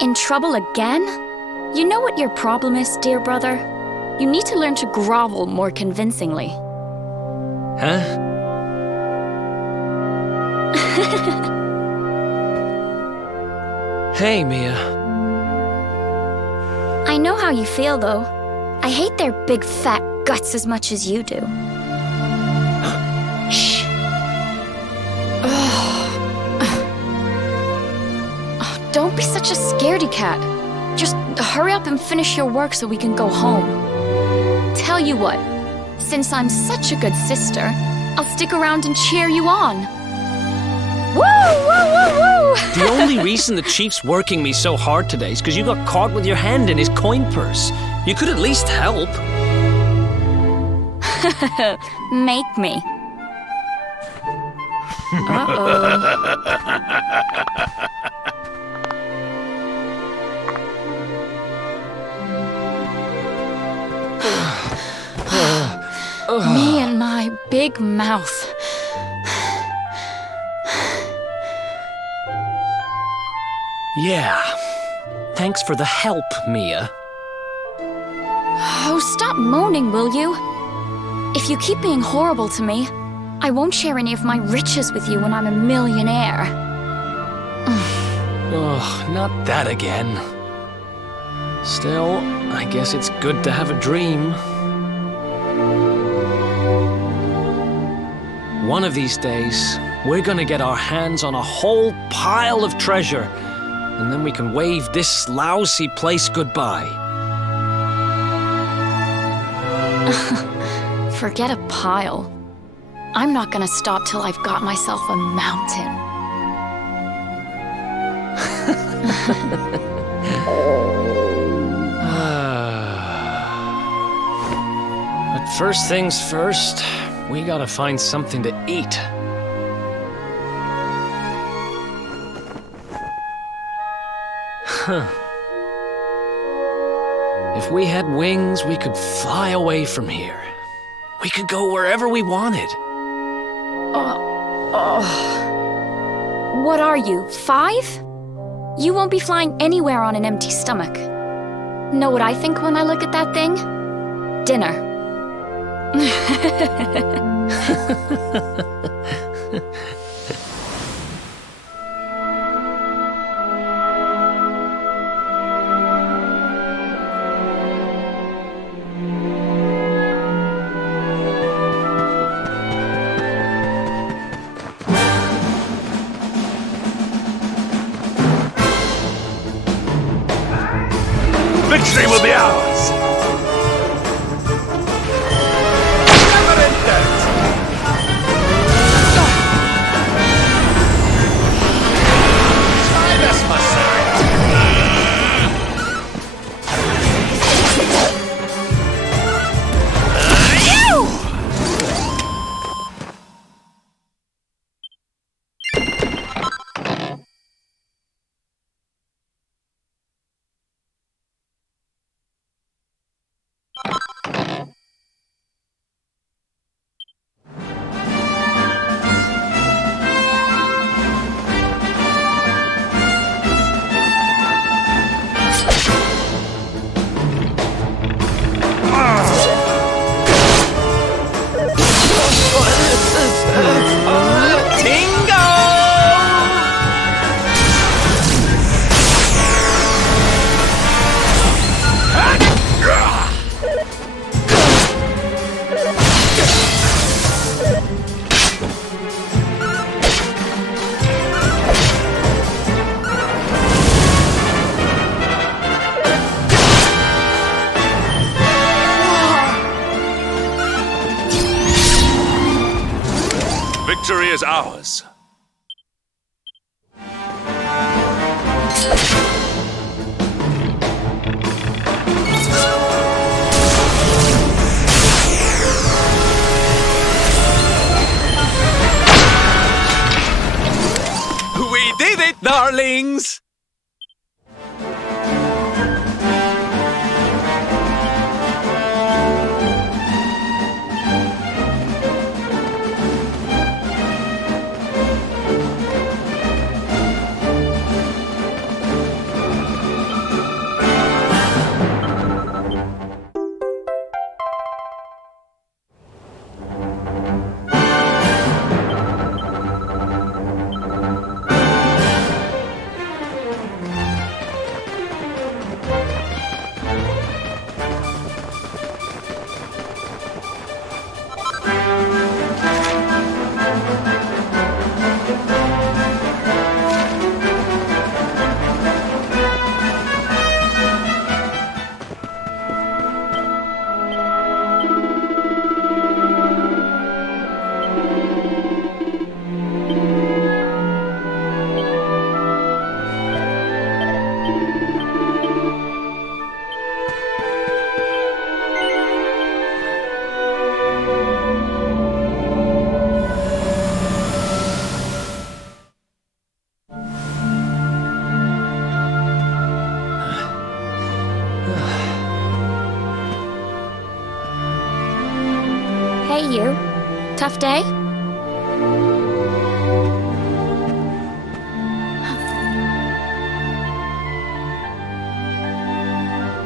In trouble again? You know what your problem is, dear brother? You need to learn to grovel more convincingly. Huh? Hey, Mia. I know how you feel, though. I hate their big fat guts as much as you do. Shh. Don't be such a scaredy cat. Just hurry up and finish your work so we can go home. Tell you what, since I'm such a good sister, I'll stick around and cheer you on. Woo! Woo! Woo! Woo! The only reason the Chief's working me so hard today is because you got caught with your hand in his coin purse. You could at least help. Make me. Uh-oh. Me and my big mouth. Yeah. Thanks for the help, Mia. Oh, stop moaning, will you? If you keep being horrible to me, I won't share any of my riches with you when I'm a millionaire. Ugh, not that again. Still, I guess it's good to have a dream. One of these days, we're gonna get our hands on a whole pile of treasure, and then we can wave this lousy place goodbye. Forget a pile. I'm not gonna stop till I've got myself a mountain. But first things first, we gotta find something to eat. Huh. If we had wings, we could fly away from here. We could go wherever we wanted. What are you, 5? You won't be flying anywhere on an empty stomach. Know what I think when I look at that thing? Dinner. Victory will be ours! Never in doubt! Try this, Messiah! Victory is ours. We did it, darlings! Hey, you. Tough day?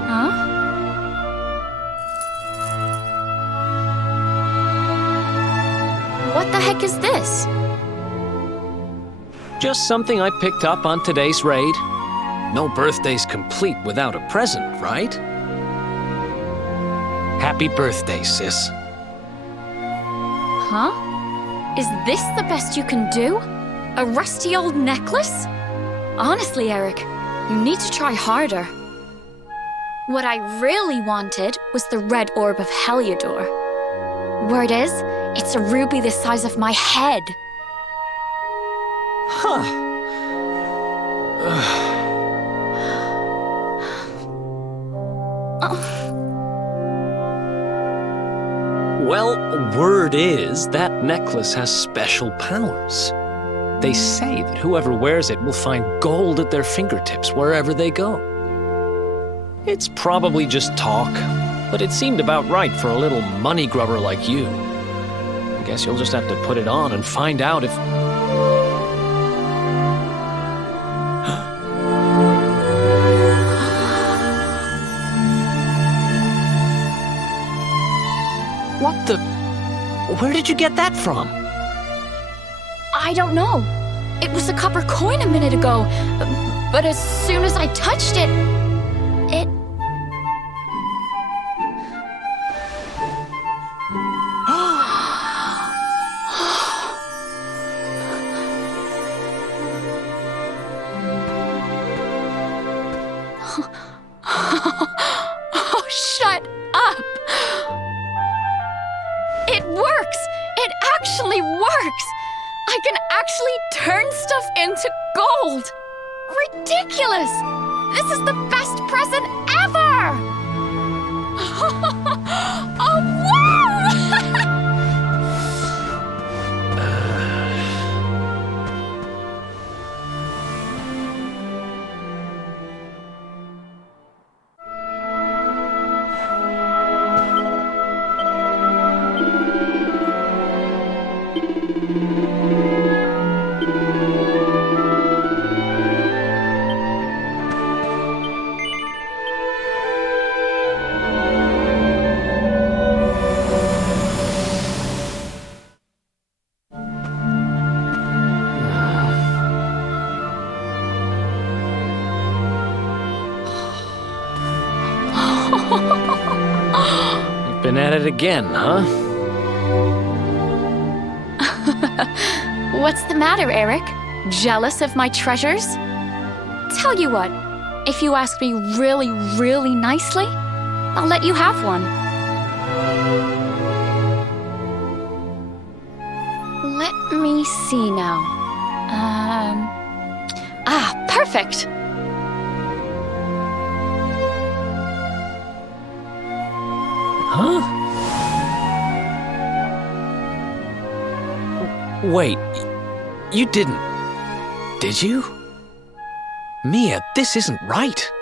Huh? What the heck is this? Just something I picked up on today's raid. No birthday's complete without a present, right? Happy birthday, sis. Huh? Is this the best you can do? A rusty old necklace? Honestly, Eric, you need to try harder. What I really wanted was the red orb of Heliodor. Word is, it's a ruby the size of my head. Huh. Well, word is that necklace has special powers. They say that whoever wears it will find gold at their fingertips wherever they go. It's probably just talk, but it seemed about right for a little money grubber like you. I guess you'll just have to put it on and find out if... What the... Where did you get that from? I don't know. It was a copper coin a minute ago, but as soon as I touched it, it... can actually turn stuff into gold! Ridiculous! This is the best present ever! Oh, wow! You've been at it again, huh? What's the matter, Eric? Jealous of my treasures? Tell you what, if you ask me really, really nicely, I'll let you have one. Let me see now. Perfect! Huh? Wait, you didn't, did you? Mia, this isn't right.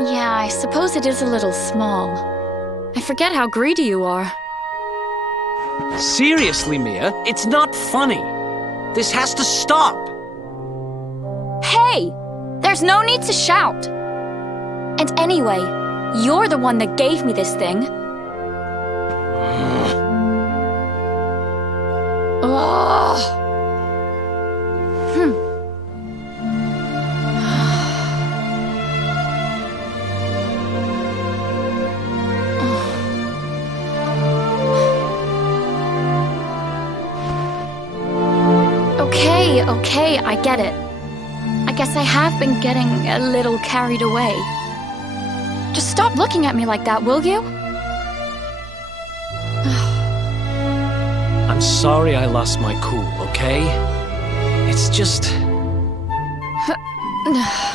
Yeah, I suppose it is a little small. I forget how greedy you are. Seriously, Mia, it's not funny. This has to stop. Hey! There's no need to shout. And anyway, you're the one that gave me this thing. Ugh. Okay, I get it. I guess I have been getting a little carried away. Just stop looking at me like that, will you? I'm sorry I lost my cool, okay? It's just...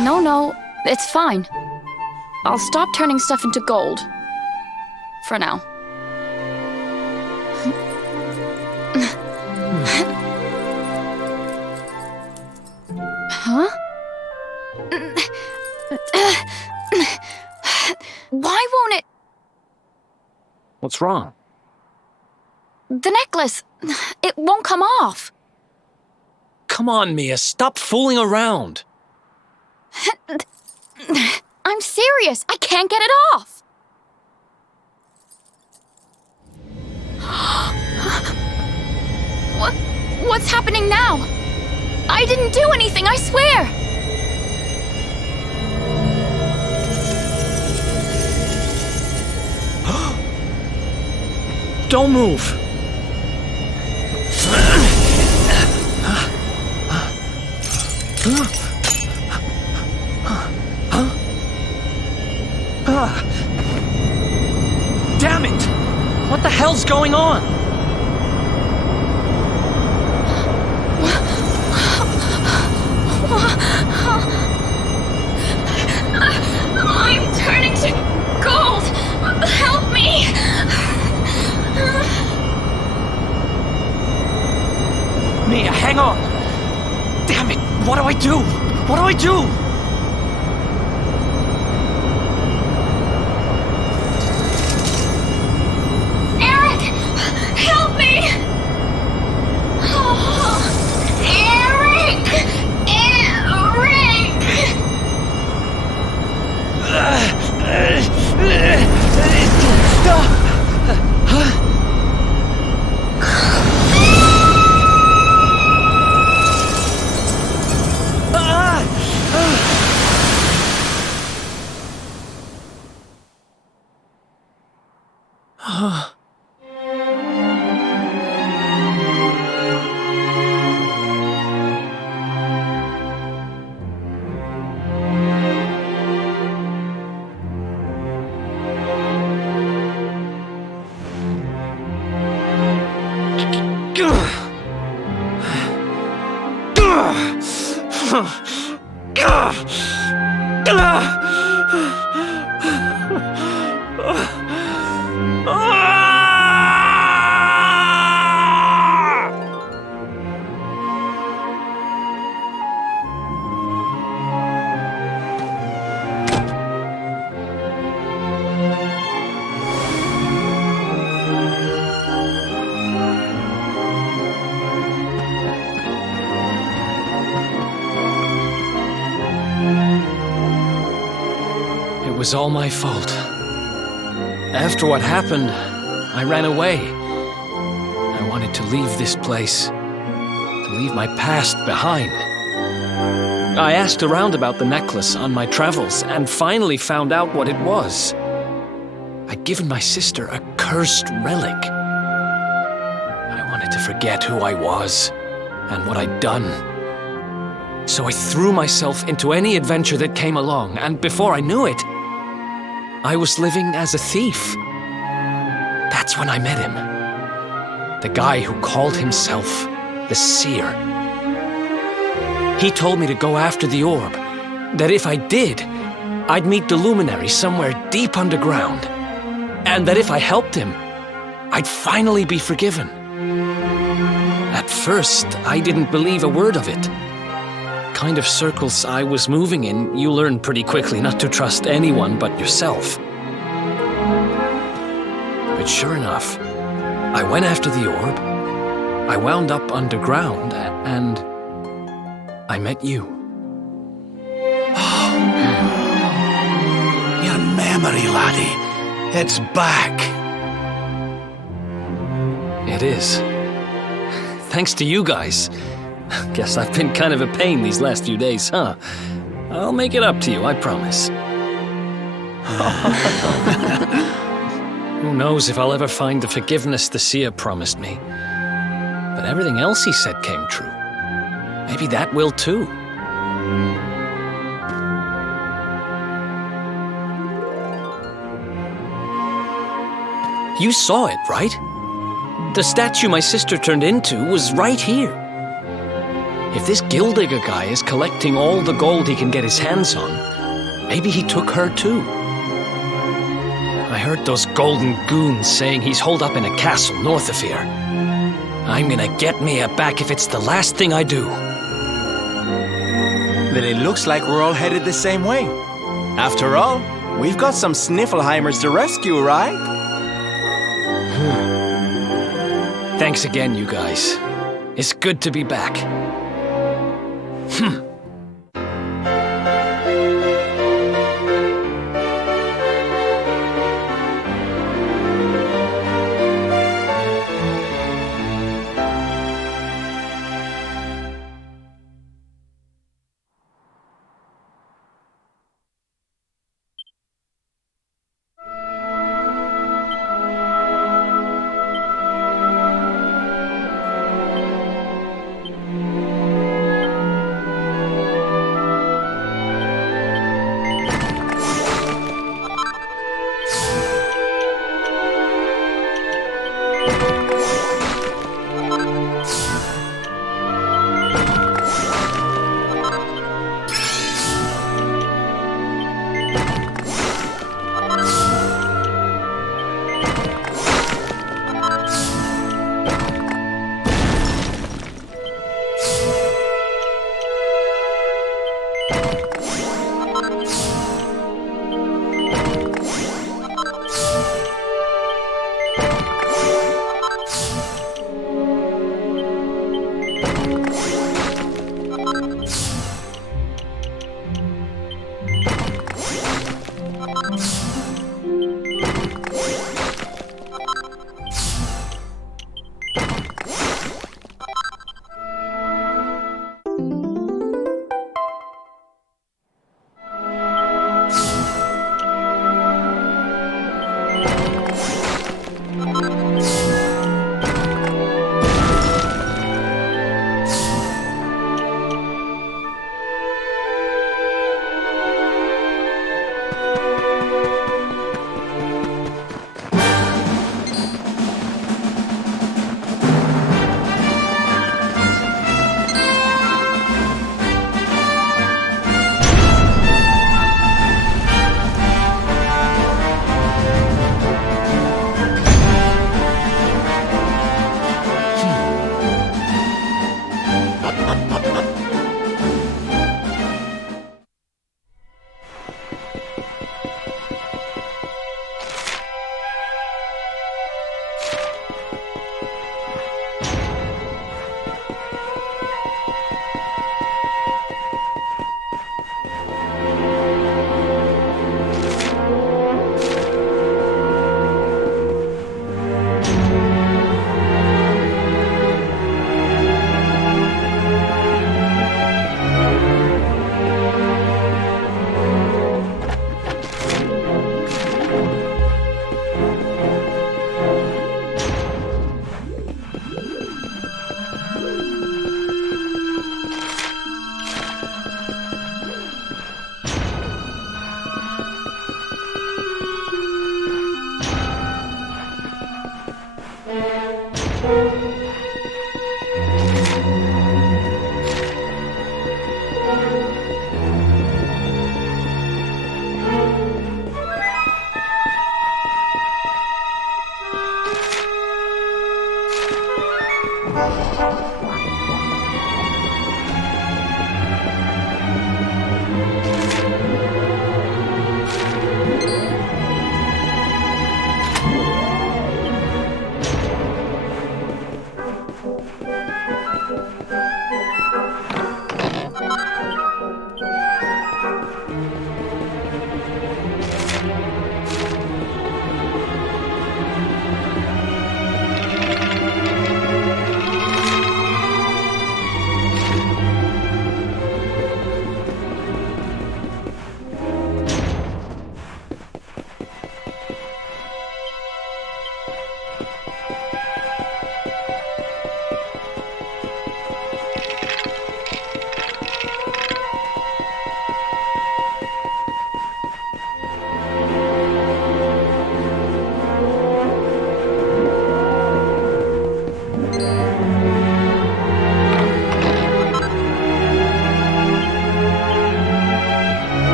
No, it's fine. I'll stop turning stuff into gold. For now. Huh? Why won't it... What's wrong? The necklace, it won't come off. Come on, Mia, stop fooling around. I'm serious, I can't get it off. What's happening now? I didn't do anything, I swear! Don't move! Damn it! What the hell's going on? I'm turning to gold! Help me! Mia, hang on! Damn it! What do I do? What do I do? Eric! Help me! Oh, Eric! It was all my fault. After what happened, I ran away. I wanted to leave this place, to leave my past behind. I asked around about the necklace on my travels and finally found out what it was. I'd given my sister a cursed relic. I wanted to forget who I was and what I'd done. So I threw myself into any adventure that came along, and before I knew it, I was living as a thief. That's when I met him. The guy who called himself the Seer. He told me to go after the orb, that if I did, I'd meet the luminary somewhere deep underground, and that if I helped him, I'd finally be forgiven. At first, I didn't believe a word of it. Kind of circles I was moving in, you learn pretty quickly not to trust anyone but yourself. But sure enough, I went after the orb, I wound up underground, and I met you. Your memory, laddie. It's back. It is. Thanks to you guys. Guess I've been kind of a pain these last few days, huh? I'll make it up to you, I promise. Who knows if I'll ever find the forgiveness the Seer promised me. But everything else he said came true. Maybe that will too. You saw it, right? The statue my sister turned into was right here. If this Gyldygga guy is collecting all the gold he can get his hands on, maybe he took her too. I heard those golden goons saying he's holed up in a castle north of here. I'm gonna get Mia back if it's the last thing I do. Then it looks like we're all headed the same way. After all, we've got some Sniffelheimers to rescue, right? Thanks again, you guys. It's good to be back.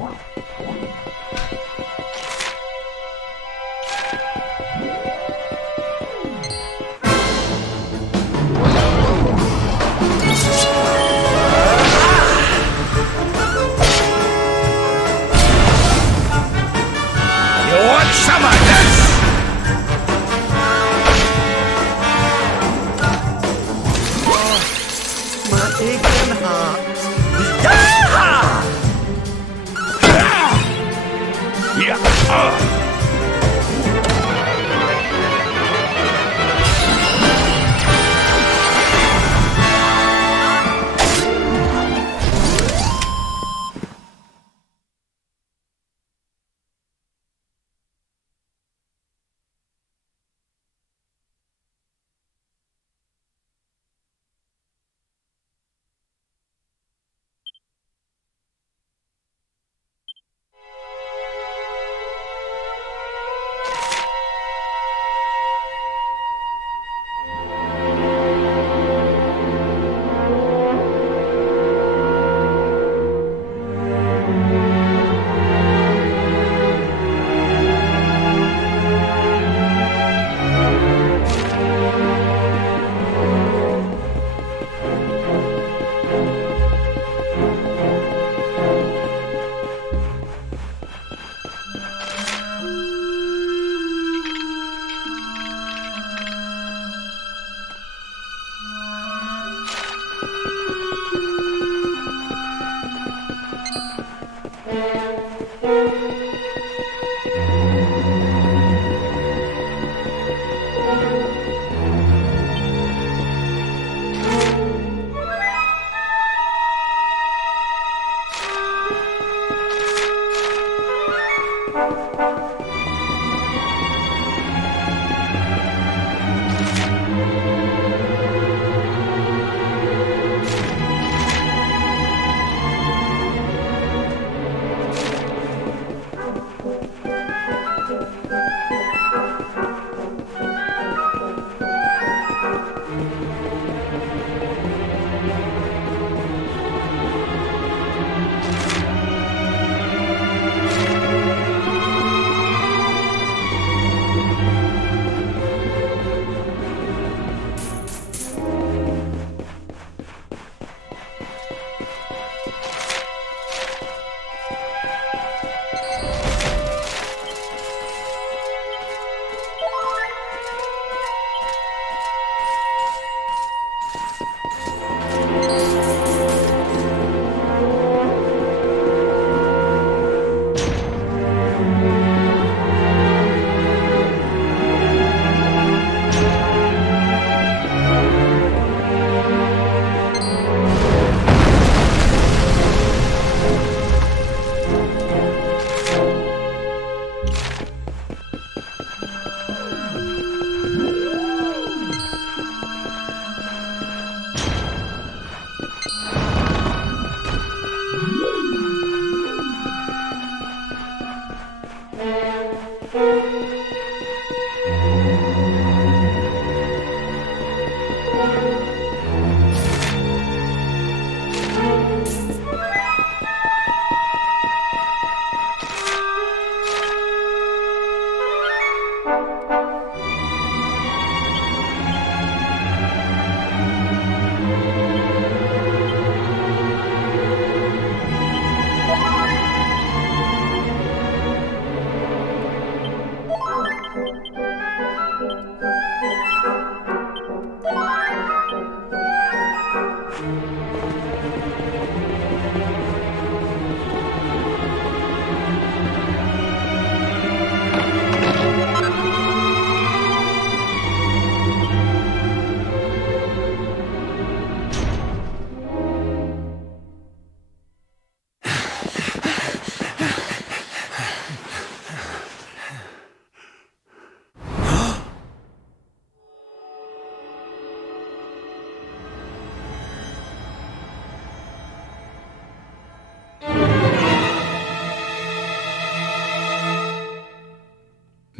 You want some of this? My aching heart.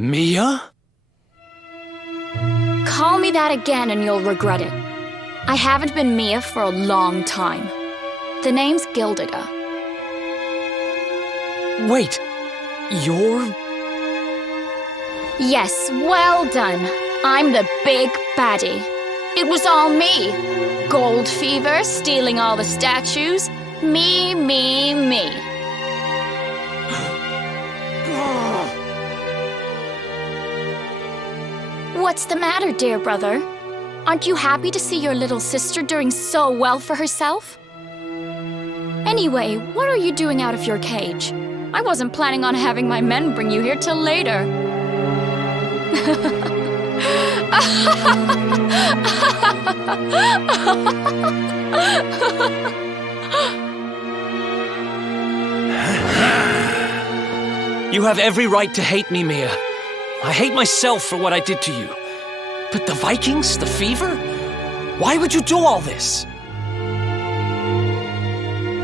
Mia? Call me that again and you'll regret it. I haven't been Mia for a long time. The name's Gyldygga. Wait, you're... Yes, well done. I'm the big baddie. It was all me. Gold fever, stealing all the statues. Me. What's the matter, dear brother? Aren't you happy to see your little sister doing so well for herself? Anyway, what are you doing out of your cage? I wasn't planning on having my men bring you here till later. You have every right to hate me, Mia. I hate myself for what I did to you. But the Vikings, the fever? Why would you do all this?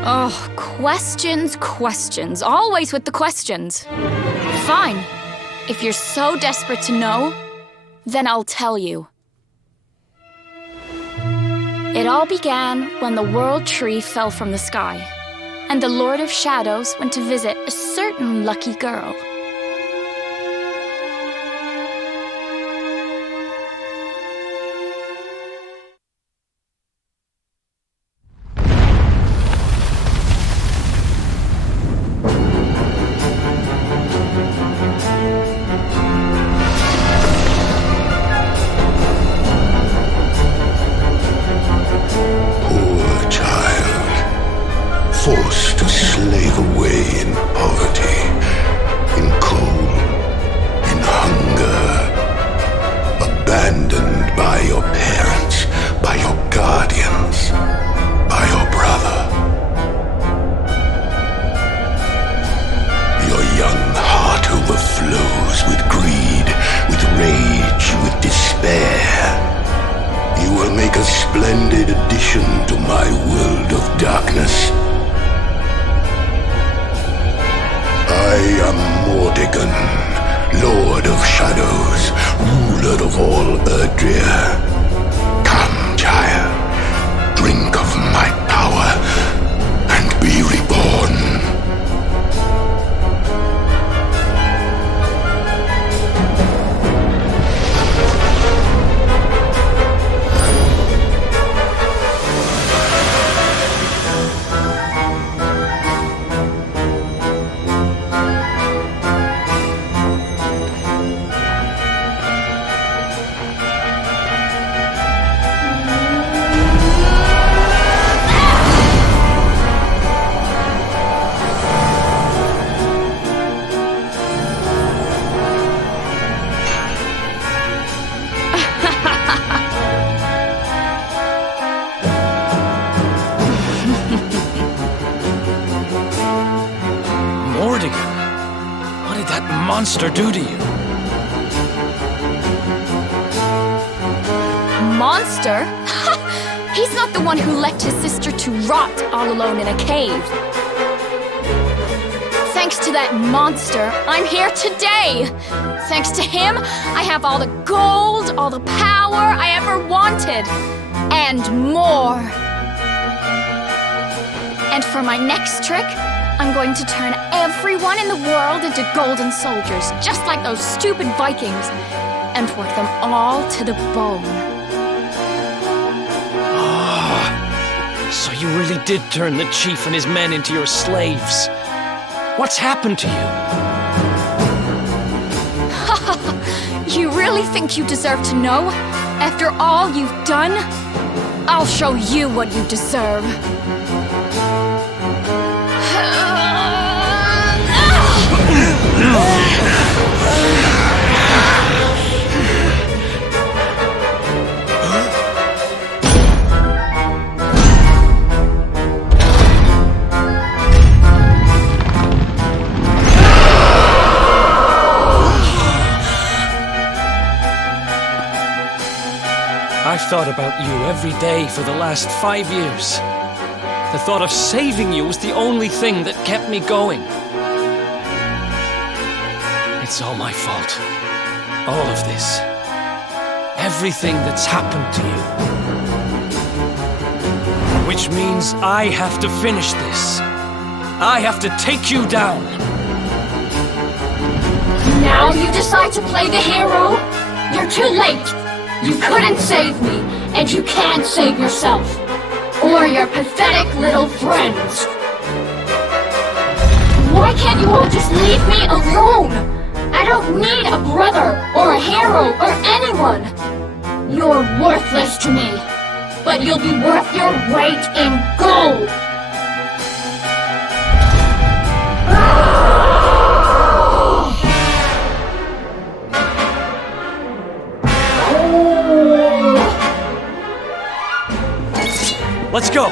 Oh, questions. Always with the questions. Fine. If you're so desperate to know, then I'll tell you. It all began when the World Tree fell from the sky, and the Lord of Shadows went to visit a certain lucky girl. Forced to slave away in poverty, in cold, in hunger, abandoned by your parents, by your guardians, by your brother. Your young heart overflows with greed, with rage, with despair. You will make a splendid addition to my world of darkness. I am Mordegon, Lord of Shadows, ruler of all Erdrea. Come, child, drink of my power and be reborn. Monster do to you? Monster? He's not the one who left his sister to rot all alone in a cave. Thanks to that monster, I'm here today. Thanks to him, I have all the gold, all the power I ever wanted, and more. And for my next trick, I'm going to turn everyone in the world into golden soldiers, just like those stupid Vikings, and work them all to the bone. So you really did turn the chief and his men into your slaves. What's happened to you? You really think you deserve to know? After all you've done? I'll show you what you deserve. I've thought about you every day for the last 5 years. The thought of saving you was the only thing that kept me going. It's all my fault. All of this. Everything that's happened to you. Which means I have to finish this. I have to take you down. Now you decide to play the hero? You're too late. You couldn't save me, and you can't save yourself. Or your pathetic little friends. Why can't you all just leave me alone? I don't need a brother, or a hero, or anyone. You're worthless to me, but you'll be worth your weight in gold. Let's go!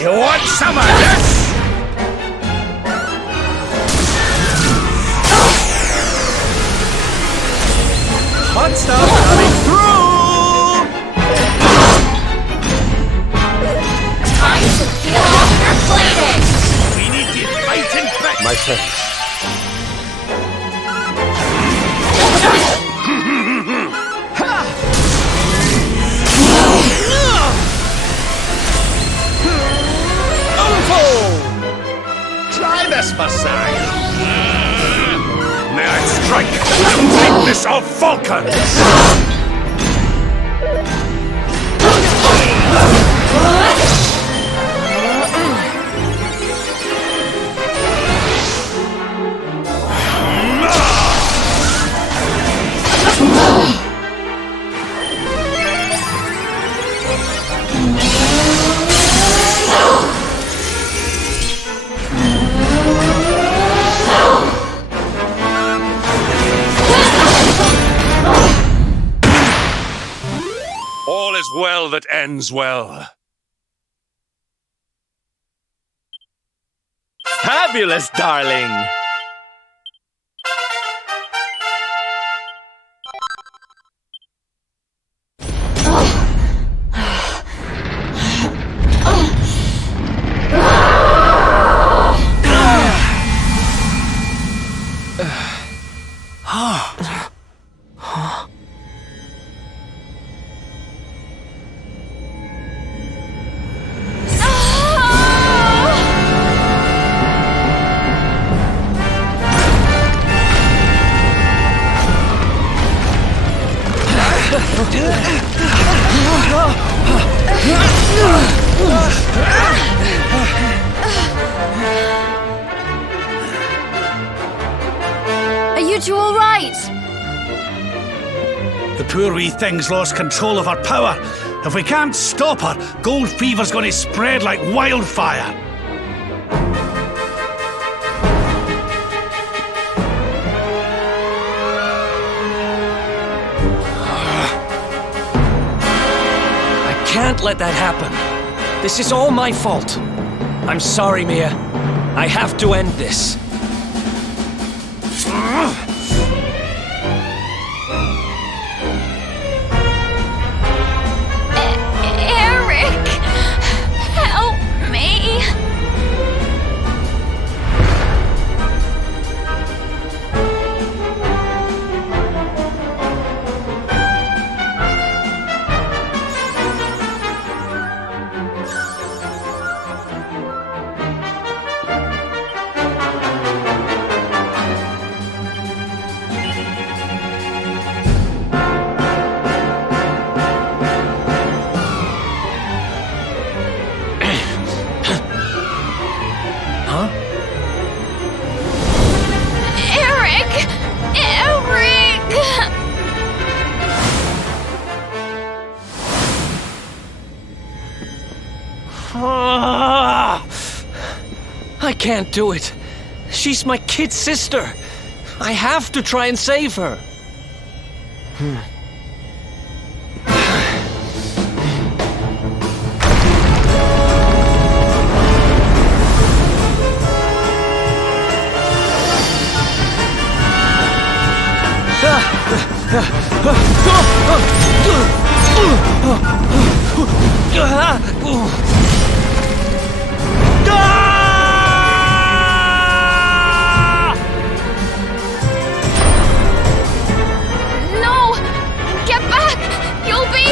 You want some of this? Hot stuff coming through! Time to peel off your plating! We need the fighting back. My thanks. Try this for size. May I strike with the weakness of falcons? All is well that ends well. Fabulous, darling! Are you two all right? The poor wee thing's lost control of her power. If we can't stop her, gold fever's gonna spread like wildfire. I can't let that happen. This is all my fault. I'm sorry, Mia. I have to end this. Eric! Help me! can't do it. She's my kid sister. I have to try and save her. No! Get back! You'll be...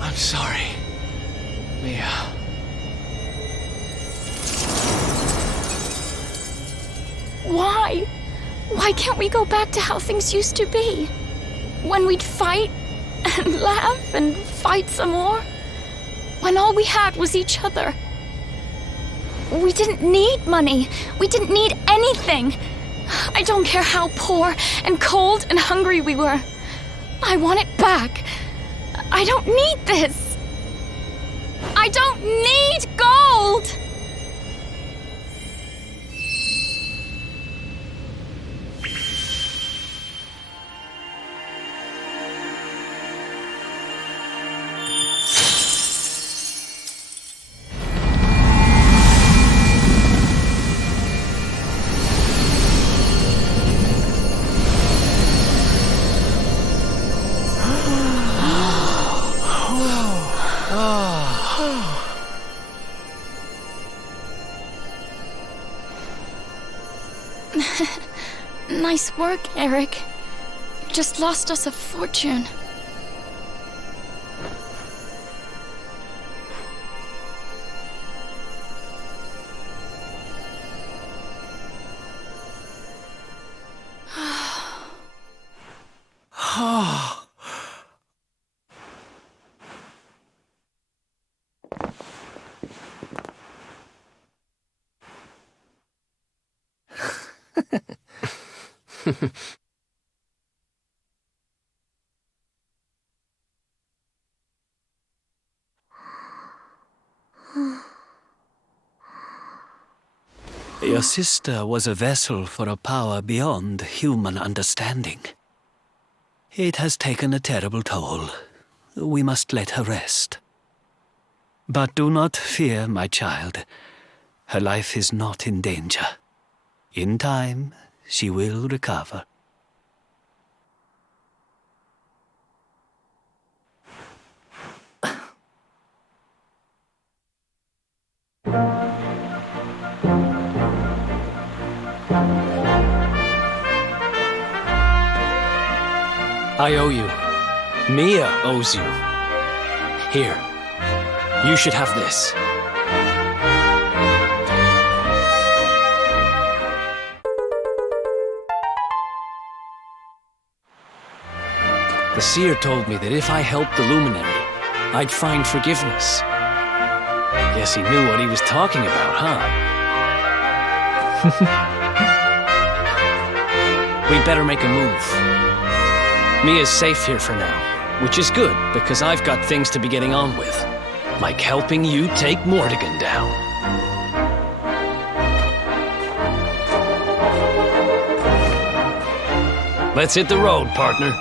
I'm sorry, Mia. Why? Why can't we go back to how things used to be? When we'd fight and laugh and fight some more? When all we had was each other? We didn't need money. We didn't need anything. I don't care how poor and cold and hungry we were. I want it back. I don't need this. I don't need gold! Nice work, Eric. Just lost us a fortune. Your sister was a vessel for a power beyond human understanding. It has taken a terrible toll. We must let her rest. But do not fear, my child. Her life is not in danger. In time, she will recover. I owe you. Mia owes you. Here. You should have this. The seer told me that if I helped the Luminary, I'd find forgiveness. Guess he knew what he was talking about, huh? We'd better make a move. Mia's safe here for now, which is good, because I've got things to be getting on with, like helping you take Mortigan down. Let's hit the road, partner.